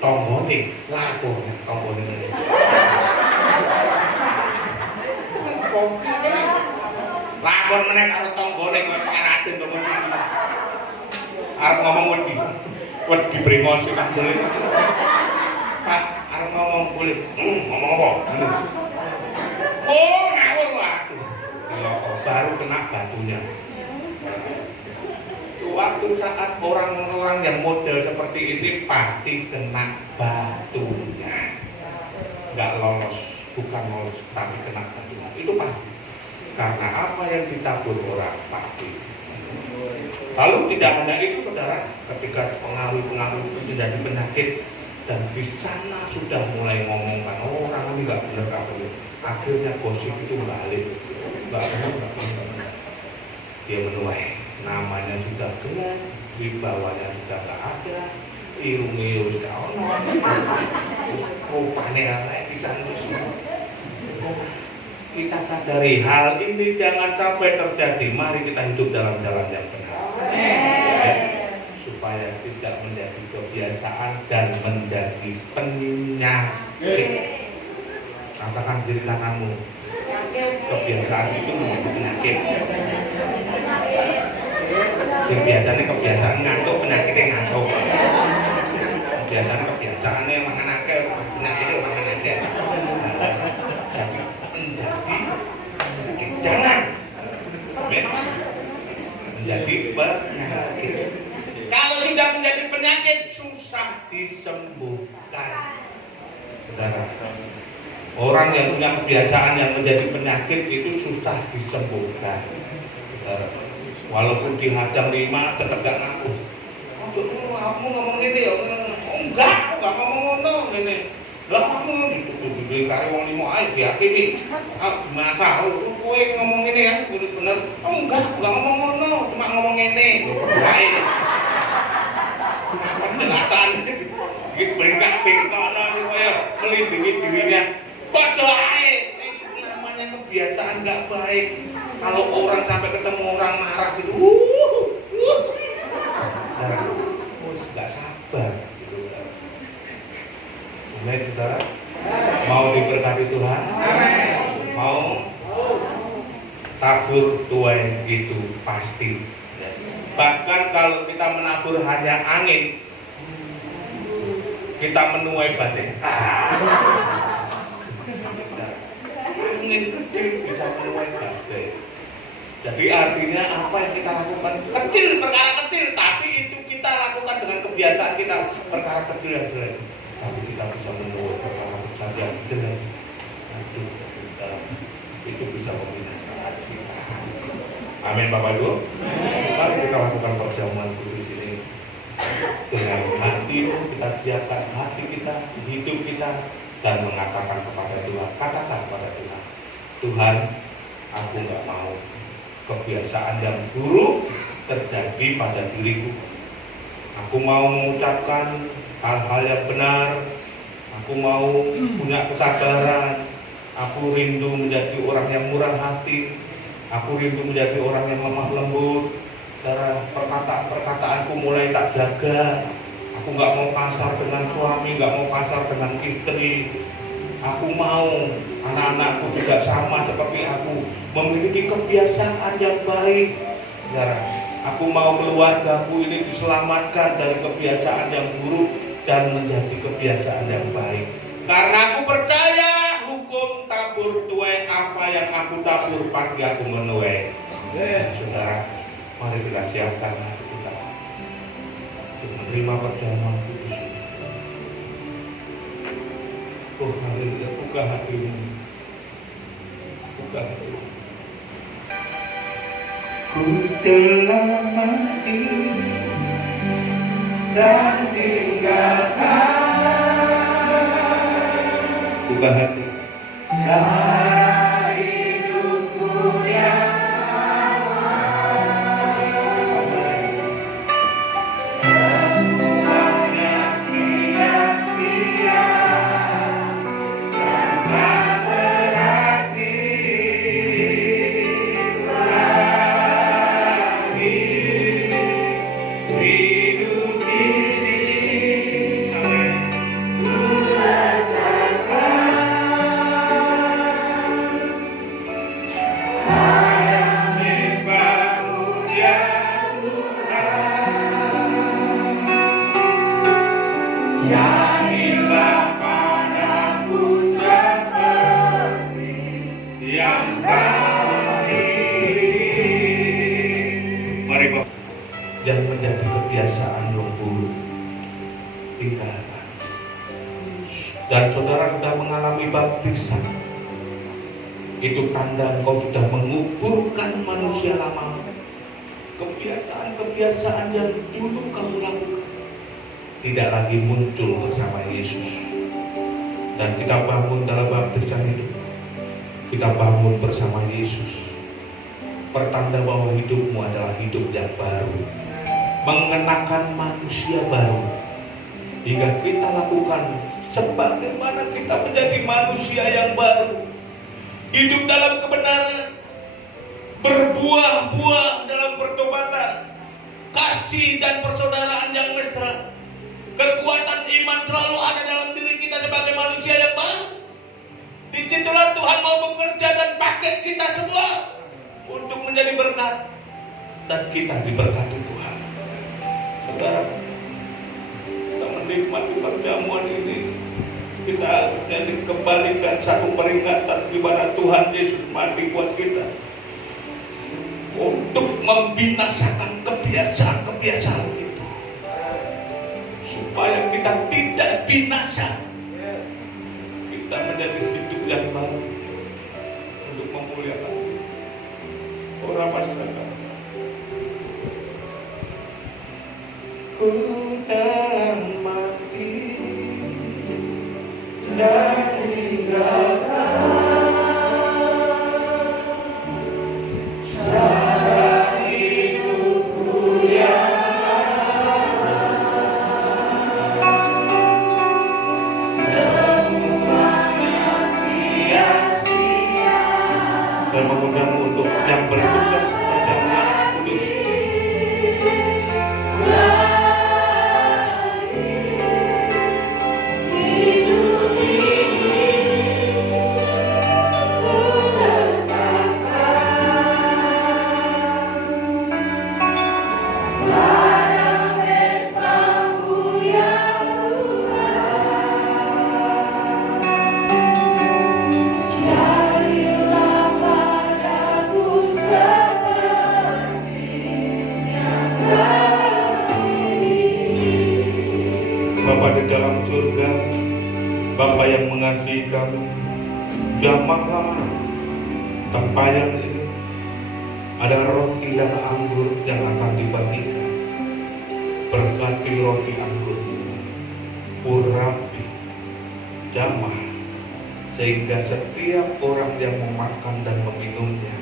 Tanggane lapor tanggane. Lapor meneh karo tanggane kok paraden to men. Arep ngomong wedi brengos sing boleh. Pak, arep ngomong boleh. Ngomong apa? Oh, ngawur waktu. Baru kena batunya. Waktu saat orang-orang yang model seperti ini pasti kena batunya. Nggak lolos, bukan lolos, tapi kena batunya. Itu pasti. Karena apa yang ditabur orang pasti. Lalu tidak hanya itu saudara, ketika pengaruh-pengaruh itu menjadi penyakit dan di sana sudah mulai ngomongkan orang ini nggak benar apa ini. Akhirnya gosip itu balik, nggak benar. Dia menuai, namanya sudah gelap, wibawanya sudah nggak ada, irungnya sudah ono, rupanya kayak bisa kita sadari hal ini jangan sampai terjadi. Mari kita hidup dalam jalan yang benar, supaya tidak menjadi kebiasaan dan menjadi penyakit. Katakan diri kananmu, kebiasaan itu menjadi penyakit. Yang biasanya kebiasaan ngantuk, penyakitnya ngantuk. Kebiasaannya makan akeh, penyakitnya makan akeh. Jadi menjadi penyakit. Jangan menjadi penyakit. Kalau sudah menjadi penyakit susah disembuhkan. Saudara, orang yang punya kebiasaan yang menjadi penyakit itu susah disembuhkan. Saudara, walaupun dihadang 5 tetap gak ngaku. Kamu ngomong gini ya? Enggak ngomong ngono gini. Lah kamu dituduh karo wong 5 ae diyakini. Masa kowe ngomong ngene ya bener. Enggak ngomong ngono, cuma ngomong ngene. Bae. Penjelasan iki bengkak-bengkokno supaya melindungi dirinya. Padha ae namanya kebiasaan enggak baik. Kalau orang sampai ketemu orang marah gitu, nggak sabar. Amin, saudara. Mau diberkati Tuhan? Mau? Tabur tuai itu pasti. Bahkan kalau kita menabur hanya angin, kita menuai badai. Angin kecil bisa menuai badai. Jadi artinya apa yang kita lakukan kecil, perkara kecil, tapi itu kita lakukan dengan kebiasaan kita, perkara kecil yang jelek, tapi kita bisa menuai perkara besar yang jelek. Itu bisa membinasakan kita. Amin Bapak Ibu. Mari kita lakukan perjamuan kudus ini dengan hati kita siapkan hati kita, hidup kita, dan mengatakan kepada Tuhan, katakan kepada Tuhan, Tuhan, aku nggak mau kebiasaan yang buruk terjadi pada diriku. Aku mau mengucapkan hal-hal yang benar. Aku mau punya kesabaran. Aku rindu menjadi orang yang murah hati. Aku rindu menjadi orang yang lemah lembut. Karena perkataanku mulai tak jaga. Aku nggak mau kasar dengan suami, nggak mau kasar dengan istri. Aku mau anak-anakku juga sama seperti aku, memiliki kebiasaan yang baik. Saudara, Aku mau keluargaku ini diselamatkan dari kebiasaan yang buruk dan menjadi kebiasaan yang baik. Karena aku percaya hukum tabur tuai, apa yang aku tabur pagi aku menuai. Saudara, mari kita siapkan hati kita untuk menerima perjamuan kudus ini. Oh haleluya, buka hatimu, buka hatimu. Ku telah mati dan tinggalkan. Buka hati. Cara hidupku yang semuanya sia-sia dan tak berarti lagi hidup ini. Jadilah padaku seperti yang baik. Mari Bapak, jangan menjadi kebiasaan yang buruk, tinggalkan. Dan saudara sudah mengalami baptisan, itu tanda engkau sudah menguburkan manusia lama. Kebiasaan-kebiasaan yang dulu kamu lakukan tidak lagi muncul bersama Yesus. Dan kita bangun dalam baptisan itu, kita bangun bersama Yesus. Pertanda bahwa hidupmu adalah hidup yang baru, mengenakan manusia baru. Hingga kita lakukan sebagaimana kita menjadi manusia yang baru, hidup dalam kebenaran, berbuah-buah dalam pertobatan, kasih dan persaudaraan yang mesra. Kekuatan iman selalu ada dalam diri kita sebagai manusia yang baru. Disitulah Tuhan mau bekerja dan pakai kita semua untuk menjadi berkat, dan kita diberkati Tuhan. Saudara, kita menikmati perjamuan ini, kita jadi kembalikan satu peringatan di mana Tuhan Yesus mati buat kita untuk membinasakan kebiasaan-kebiasaan itu, supaya kita tidak binasa, kita menjadi hidup yang baru untuk memuliakan orang masyarakat. Ku telah mati dan tinggalkan. Dan mengundangmu untuk yang bertugas perjamuan kudus. Bapa di dalam surga, Bapa yang mengasihi kami, jamahlah tempayan ini. Ada roti dan anggur yang akan dibagikan. Berkati roti anggur ini, urapi, jamah, sehingga setiap orang yang memakan dan meminumnya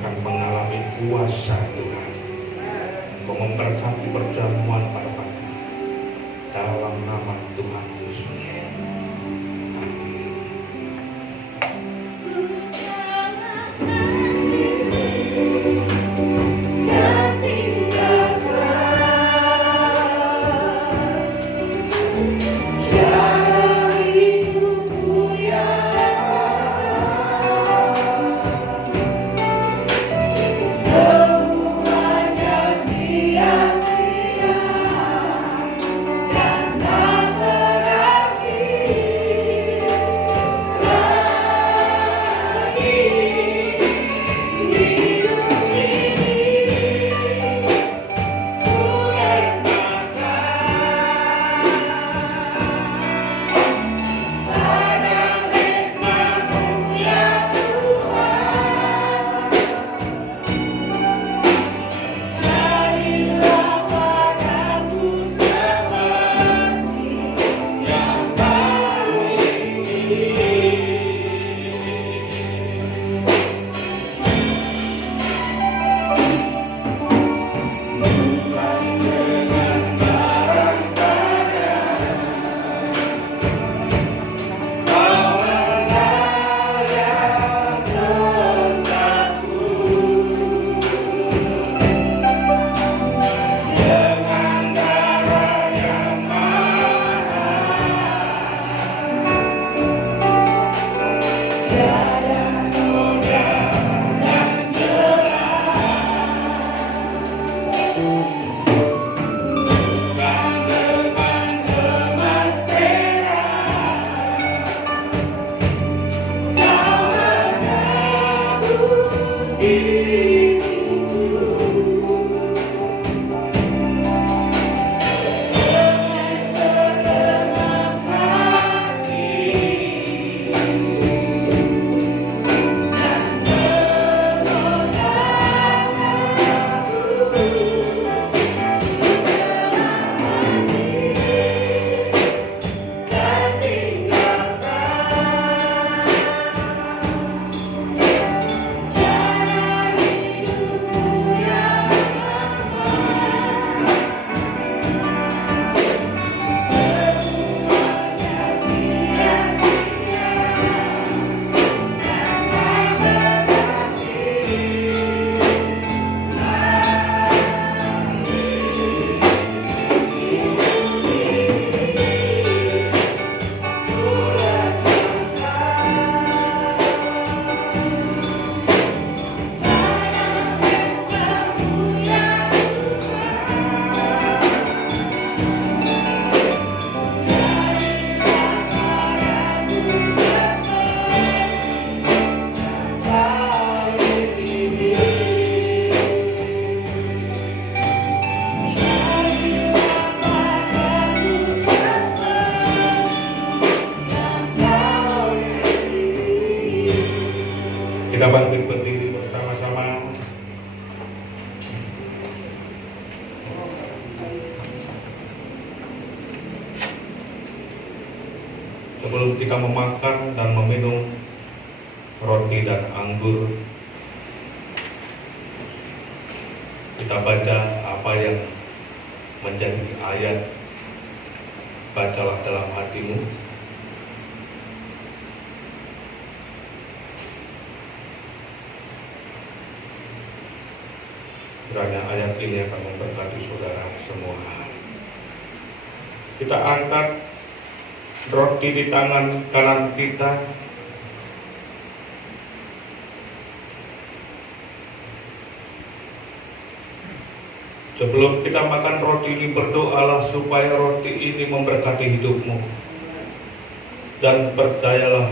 akan mengalami kuasa Tuhan untuk memberkati perjamuan pada pagi. Dalam nama Tuhan Yesus. Amin. Semuanya Kita bangkit berdiri bersama-sama. Sebelum kita memakan dan meminum roti dan anggur, kita baca apa yang menjadi ayat. Bacalah dalam hatimu. Kiranya ayat ini akan memberkati saudara semua. Kita angkat roti di tangan kanan kita. Sebelum kita makan roti ini, berdoalah supaya roti ini memberkati hidupmu. Dan percayalah,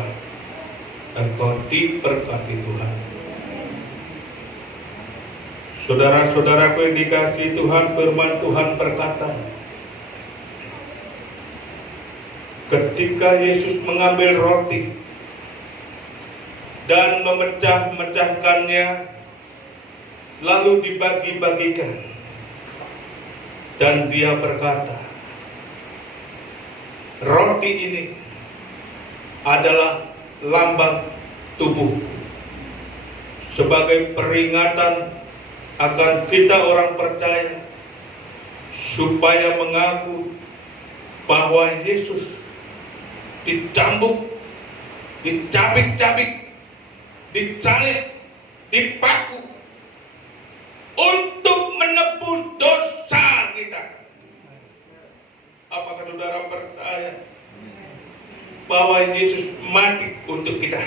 engkau diberkati Tuhan. Saudara-saudaraku yang dikasihi Tuhan, firman Tuhan berkata, ketika Yesus mengambil roti dan memecah-mecahkannya, lalu dibagi-bagikan, dan dia berkata, roti ini adalah lambang tubuhku, sebagai peringatan akan kita orang percaya, supaya mengaku bahwa Yesus dicambuk, dicabik-cabik, dicalik, dipaku untuk menebus dosa kita. Apakah saudara percaya bahwa Yesus mati untuk kita?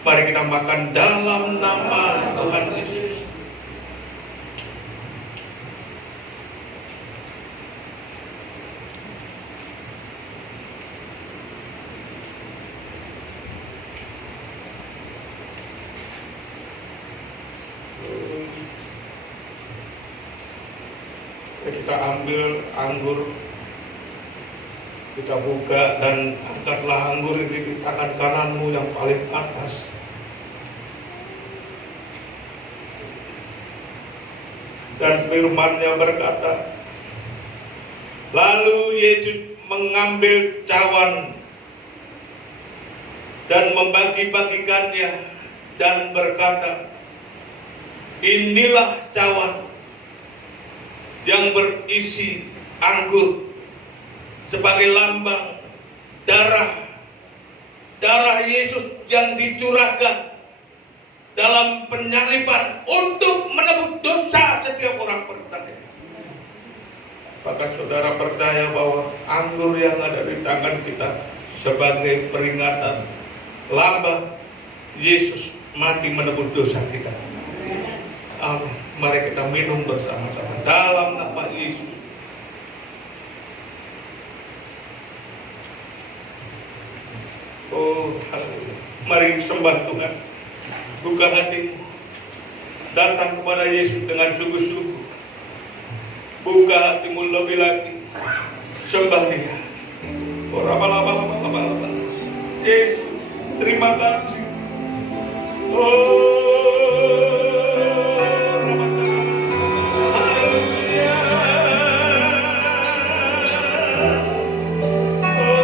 Mari kita makan dalam nama Tuhan Yesus. Kita ambil anggur, kita buka dan angkatlah anggur ini di tangan kananmu yang paling atas. Dan firman-Nya berkata, lalu Yesus mengambil cawan dan membagi-bagikannya dan berkata, inilah cawan yang berisi anggur sebagai lambang darah Yesus yang dicurahkan dalam penyaliban untuk menebus dosa setiap orang percaya. Apakah saudara percaya bahwa anggur yang ada di tangan kita sebagai peringatan lambang Yesus mati menebus dosa kita? Amin. Mari kita minum bersama-sama dalam nama Yesus. Oh, haleluya. Mari sembah Tuhan. Buka hatimu. Datang kepada Yesus dengan sungguh-sungguh. Buka hatimu lebih lagi. Sembah Dia. Oh, lama-lama. Yesus, terima kasih.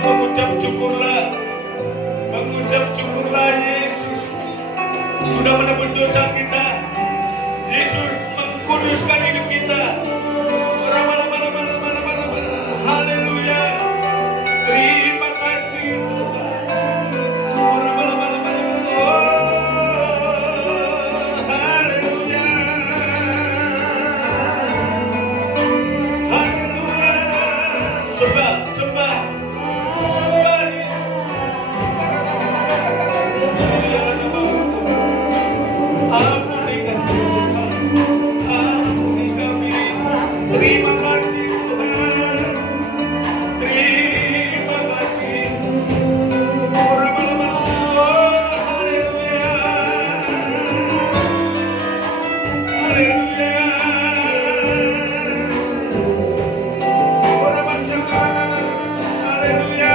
Mengucap syukurlah Yesus sudah menebus dosa kita. Yesus mengkuduskan hidup kita. Haleluya. Terima kasih Tuhan. Haleluya. Haleluya. Sembah. Terima kasih Tuhan. Terima kasih. Haleluya. Haleluya.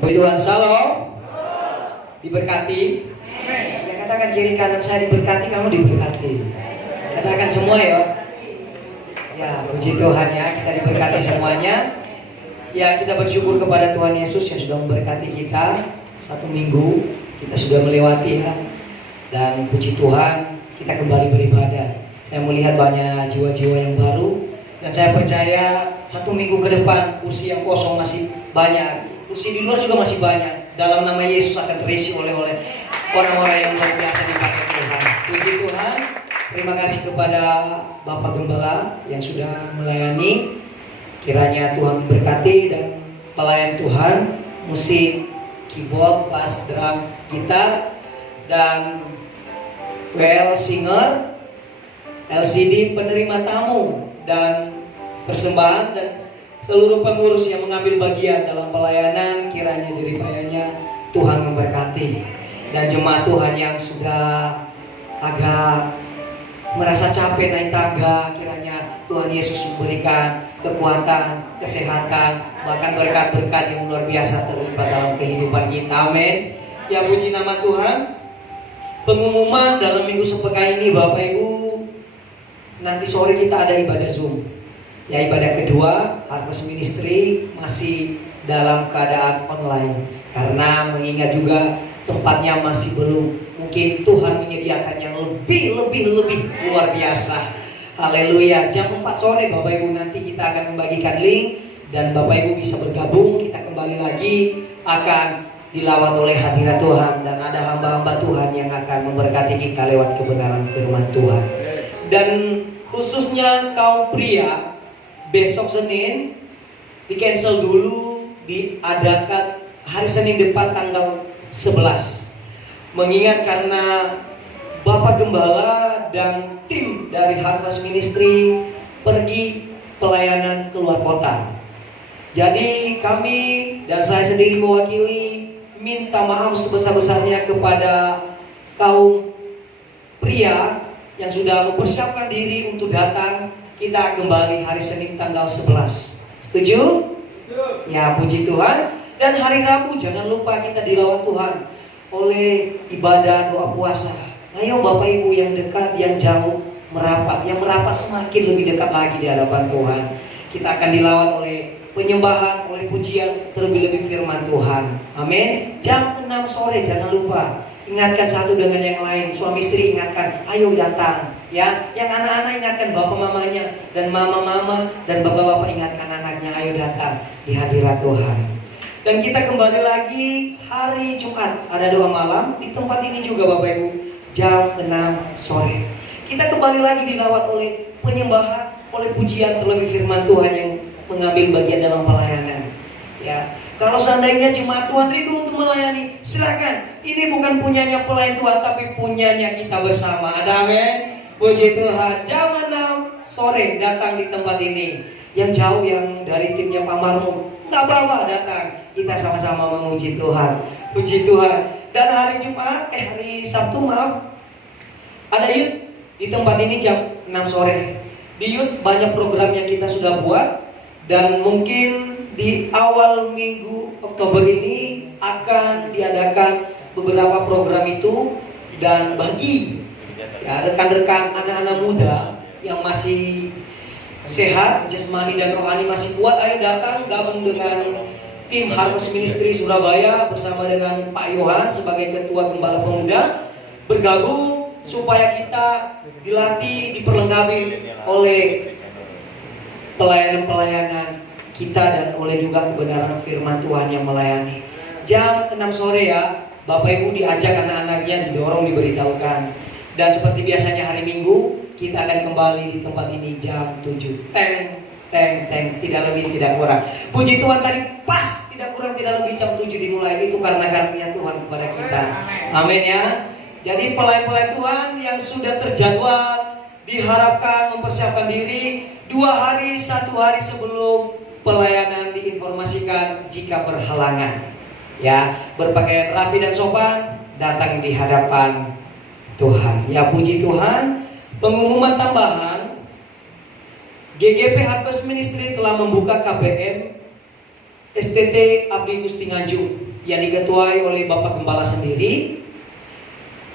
Puji Tuhan, shalom. Diberkati. Ya kan Katakan kiri kanan, saya diberkati, kamu diberkati. Katakan semua ya. Ya, puji Tuhan ya, kita diberkati semuanya. Ya, kita bersyukur kepada Tuhan Yesus yang sudah memberkati kita 1 minggu. Kita sudah melewati ya. Dan puji Tuhan, kita kembali beribadah. Saya melihat banyak jiwa-jiwa yang baru. Dan saya percaya 1 minggu ke depan kursi yang kosong masih banyak. Kursi di luar juga masih banyak. Dalam nama Yesus akan terisi oleh orang-orang yang luar biasa dipakai Tuhan. Puji Tuhan. Terima kasih kepada Bapak Gembala yang sudah melayani. Kiranya Tuhan berkati dan pelayan Tuhan, musik, keyboard, bass, drum, gitar, dan well singer, LCD penerima tamu, dan persembahan, dan seluruh pengurus yang mengambil bagian dalam pelayanan. Kiranya jeripayanya Tuhan memberkati. Dan jemaat Tuhan yang sudah agak merasa capek naik tangga, kiranya Tuhan Yesus memberikan kekuatan, kesehatan, bahkan berkat-berkat yang luar biasa terlibat dalam kehidupan kita. Amin. Ya, puji nama Tuhan. Pengumuman dalam minggu sepekan ini, Bapak Ibu, nanti sore kita ada ibadah Zoom. Ya, ibadah kedua, Harvest Ministry masih dalam keadaan online. Karena mengingat juga tempatnya masih belum, mungkin Tuhan menyediakan yang lebih luar biasa. Haleluya. Jam 4 sore Bapak Ibu nanti kita akan membagikan link, dan Bapak Ibu bisa bergabung. Kita kembali lagi akan dilawat oleh hadirat Tuhan, dan ada hamba-hamba Tuhan yang akan memberkati kita lewat kebenaran firman Tuhan. Dan khususnya kaum pria, besok Senin di cancel dulu, diadakan hari Senin depan tanggal 11. Mengingat karena Bapak Gembala dan tim dari Harvest Ministry pergi pelayanan keluar kota. Jadi kami dan saya sendiri mewakili minta maaf sebesar-besarnya kepada kaum pria yang sudah mempersiapkan diri untuk datang. Kita kembali hari Senin tanggal 11. Setuju? Ya, puji Tuhan. Dan hari Rabu jangan lupa kita dilawat Tuhan oleh ibadah doa puasa. Ayo Bapak Ibu yang dekat, yang jauh merapat, yang merapat semakin lebih dekat lagi di hadapan Tuhan. Kita akan dilawat oleh penyembahan, oleh pujian, terlebih-lebih firman Tuhan. Amin. Jam 6 sore jangan lupa. Ingatkan satu dengan yang lain. Suami istri ingatkan, ayo datang. Ya, yang anak-anak ingatkan bapak mamanya, dan mama-mama dan bapak-bapak ingatkan anaknya, ayo datang di hadirat Tuhan. Dan kita kembali lagi hari Jumat, ada doa malam di tempat ini juga Bapak Ibu, jam 6 sore. Kita kembali lagi dilawat oleh penyembahan, oleh pujian, terlebih firman Tuhan yang mengambil bagian dalam pelayanan. Ya, kalau seandainya jemaat Tuhan rindu untuk melayani, silakan. Ini bukan punyanya pelayan Tuhan, tapi punyanya kita bersama. Ada amin. Puji Tuhan. Jam 6 sore datang di tempat ini. Yang jauh, yang dari timnya Pak Marmo, nggak apa-apa datang. Kita sama-sama memuji Tuhan. Puji Tuhan. Dan hari Jumat, hari Sabtu maaf, ada youth di tempat ini jam 6 sore. Di youth banyak program yang kita sudah buat, dan mungkin di awal minggu Oktober ini akan diadakan beberapa program itu. Dan bagi ya, rekan-rekan anak-anak muda yang masih sehat, jasmani dan rohani masih kuat, ayo datang gabung dengan tim Harvest Ministry Surabaya bersama dengan Pak Yohan sebagai Ketua Gembala Pemuda. Bergabung supaya kita dilatih, diperlengkapi oleh pelayanan-pelayanan kita dan oleh juga kebenaran firman Tuhan yang melayani. Jam 6 sore ya, Bapak Ibu diajak anak-anaknya, didorong, diberitahukan. Dan seperti biasanya hari Minggu, kita akan kembali di tempat ini jam 7. Teng, tidak lebih, tidak kurang. Puji Tuhan, tadi pas, tidak kurang, tidak lebih, jam 7 dimulai. Itu karena karunia Tuhan kepada kita. Amin ya. Jadi pelayan-pelayan Tuhan yang sudah terjadwal diharapkan mempersiapkan diri 2 hari, 1 hari sebelum pelayanan diinformasikan jika berhalangan. Ya, berpakaian rapi dan sopan, datang di hadapan Tuhan. Ya, puji Tuhan. Pengumuman tambahan, GGP Harvest Ministry telah membuka KBM STT Abdi Gusti Nganjuk yang diketuai oleh Bapak Gembala sendiri.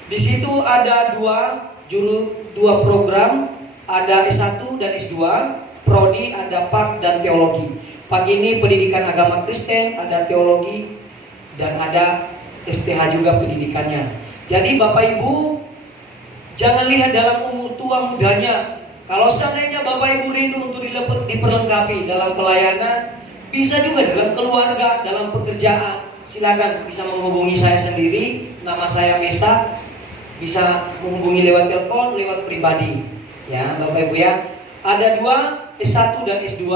Di situ ada dua program, ada S1 dan S2, prodi ada PAK dan teologi. PAK ini pendidikan agama Kristen, ada teologi dan ada STH juga pendidikannya. Jadi Bapak Ibu jangan lihat dalam umur tua mudanya. Kalau seandainya Bapak Ibu rindu untuk diperlengkapi dalam pelayanan, bisa juga dalam keluarga, dalam pekerjaan. Silakan bisa menghubungi saya sendiri, nama saya Mesa. Bisa menghubungi lewat telepon, lewat pribadi. Ya, Bapak Ibu ya. Ada dua, S1 dan S2,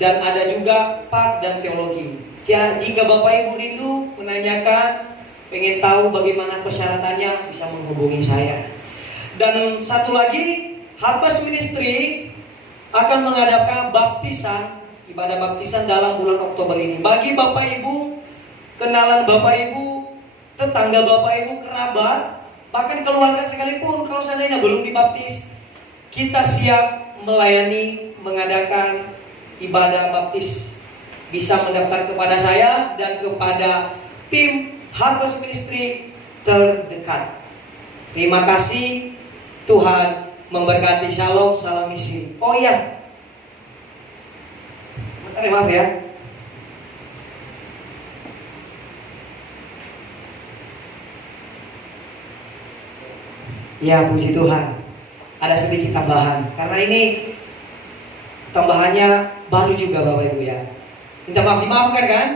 dan ada juga PAK dan teologi. Jika Bapak Ibu rindu menanyakan, pengen tahu bagaimana persyaratannya, bisa menghubungi saya. Dan satu lagi, Harvest Ministry akan mengadakan baptisan, ibadah baptisan dalam bulan Oktober ini. Bagi Bapak Ibu, kenalan Bapak Ibu, tetangga Bapak Ibu, kerabat, bahkan keluarga sekalipun, kalau seandainya belum dibaptis, kita siap melayani, mengadakan ibadah baptis. Bisa mendaftar kepada saya dan kepada tim Harvest Ministry terdekat. Terima kasih, Tuhan memberkati. Shalom, salam misi. Oh iya, maaf ya. Ya, puji Tuhan. Ada sedikit tambahan, karena ini tambahannya baru juga Bapak Ibu ya. Minta maaf dimaafkan kan?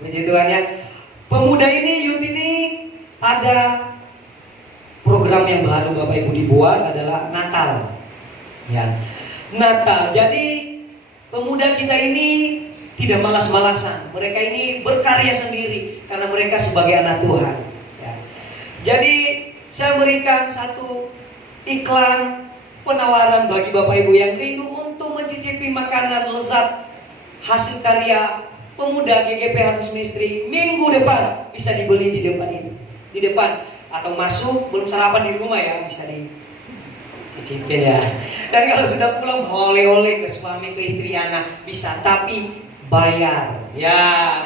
Puji Tuhan ya. Pemuda ini, youth ini ada program yang baru Bapak Ibu dibuat adalah Natal. Ya, Natal. Jadi pemuda kita ini tidak malas-malasan. Mereka ini berkarya sendiri karena mereka sebagai anak Tuhan. Ya. Jadi saya berikan satu iklan penawaran bagi Bapak Ibu yang rindu untuk mencicipi makanan lezat hasil karya pemuda GGP Harvest Ministry. Minggu depan bisa dibeli di depan itu, di depan, atau masuk belum sarapan di rumah ya, bisa dicicipin ya. Dan kalau sudah pulang bawa oleh-oleh ke suami, ke istri, anak, bisa, tapi bayar ya.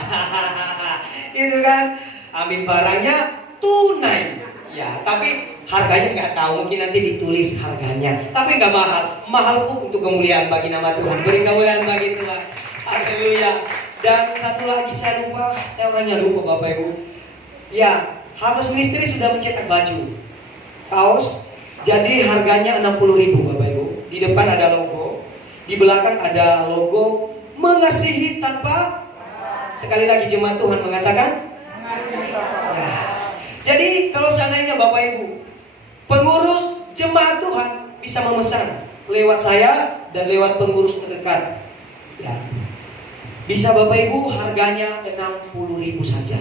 Itu kan, ambil barangnya tunai ya, tapi harganya nggak tahu, mungkin nanti ditulis harganya, tapi nggak mahal. Mahal pun untuk kemuliaan bagi nama Tuhan, beri kemuliaan bagi Tuhan. Haleluya. Dan satu lagi saya orangnya lupa Bapak Ibu. Ya, Harvest Ministry sudah mencetak baju, kaos. Jadi harganya 60.000 Bapak Ibu. Di depan ada logo, di belakang ada logo mengasihi tanpa. Sekali lagi jemaat Tuhan mengatakan. Ya. Jadi kalau seandainya Bapak Ibu pengurus jemaat Tuhan bisa memesan lewat saya dan lewat pengurus terdekat. Ya. Bisa Bapak Ibu, harganya 60.000 saja.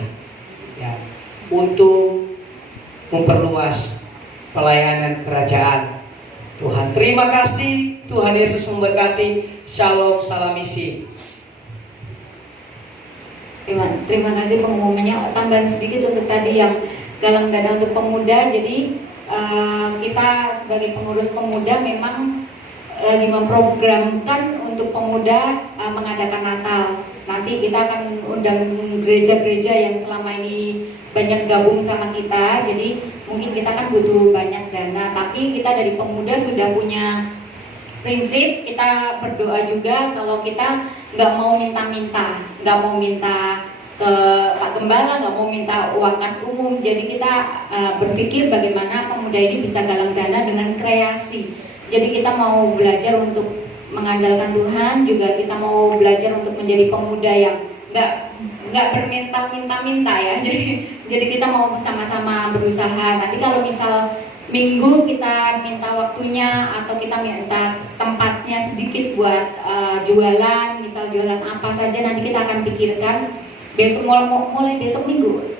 Ya. Untuk memperluas pelayanan kerajaan Tuhan. Terima kasih, Tuhan Yesus memberkati. Shalom, salam misi. Terima kasih pengumumannya. Tambahan sedikit untuk tadi yang galang dana untuk pemuda. Jadi kita sebagai pengurus pemuda memang lagi memprogramkan untuk pemuda mengadakan Natal. Nanti kita akan undang gereja-gereja yang selama ini banyak gabung sama kita. Jadi mungkin kita kan butuh banyak dana, tapi kita dari pemuda sudah punya prinsip. Kita berdoa juga kalau kita nggak mau minta-minta, nggak mau minta ke Pak Gembala, nggak mau minta uang kas umum. Jadi kita berpikir bagaimana pemuda ini bisa galang dana dengan kreasi. Jadi kita mau belajar untuk mengandalkan Tuhan, juga kita mau belajar untuk menjadi pemuda yang nggak berminta-minta ya. Jadi kita mau sama-sama berusaha. Nanti kalau misal minggu kita minta waktunya atau kita minta tempatnya sedikit buat jualan, misal jualan apa saja, nanti kita akan pikirkan. Besok mulai besok minggu,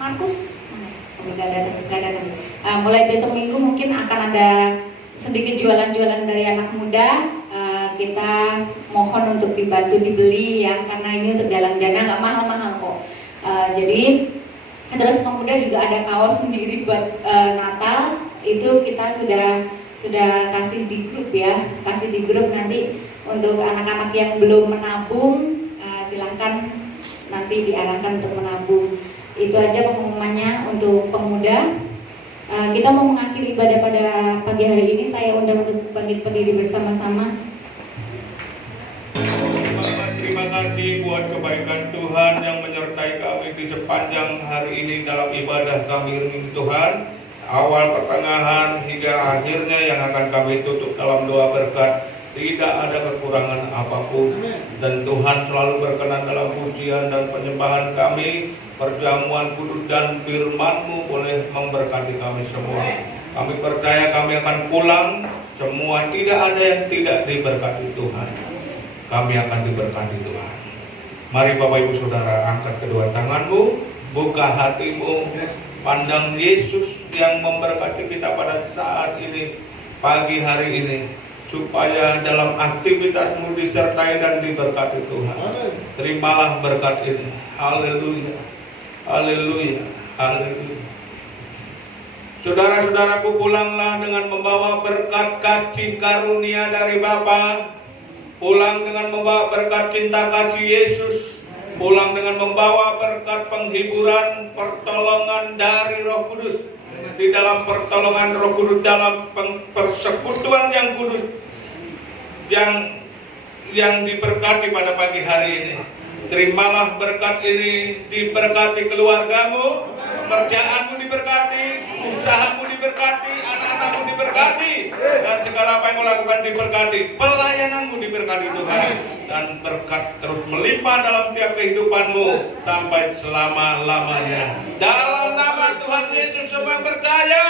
Markus, mulai besok minggu mungkin akan ada sedikit jualan-jualan dari anak muda. Kita mohon untuk dibantu dibeli ya, karena ini untuk galang dana, nggak mahal-mahal kok. Jadi terus pemuda juga ada kaos sendiri buat Natal. Itu kita sudah kasih di grup ya, kasih di grup. Nanti untuk anak-anak yang belum menabung, silahkan nanti diarahkan untuk menabung. Itu aja pengumumannya untuk pemuda. Kita mau mengakhiri ibadah pada pagi hari ini. Saya undang untuk bangkit berdiri bersama-sama. Terima kasih buat kebaikan Tuhan yang menyertai kami di sepanjang hari ini dalam ibadah kami ini Tuhan. Awal, pertengahan, hingga akhirnya yang akan kami tutup dalam doa berkat. Tidak ada kekurangan apapun. Dan Tuhan selalu berkenan dalam pujian dan penyembahan kami. Perjamuan kudus dan firman-Mu boleh memberkati kami semua. Kami percaya kami akan pulang semua, tidak ada yang tidak diberkati Tuhan. Kami akan diberkati Tuhan. Mari Bapak Ibu Saudara, angkat kedua tanganmu, buka hatimu, pandang Yesus yang memberkati kita pada saat ini, pagi hari ini, supaya dalam aktivitasmu disertai dan diberkati Tuhan. Terimalah berkat ini. Haleluya, haleluya, haleluya. Saudara-saudaraku, pulanglah dengan membawa berkat kasih karunia dari Bapa. Pulang dengan membawa berkat cinta kasih Yesus. Pulang dengan membawa berkat penghiburan, pertolongan dari Roh Kudus. Di dalam pertolongan Roh Kudus, dalam persekutuan yang kudus, yang diberkati pada pagi hari ini. Terimalah berkat ini, diberkati keluargamu, pekerjaanmu diberkati, usahamu diberkati, anak-anakmu diberkati, dan segala apa yang kau lakukan diberkati, pelayananmu diberkati Tuhan, dan berkat terus melimpah dalam tiap kehidupanmu sampai selama-lamanya. Dalam nama Tuhan Yesus semua yang percaya.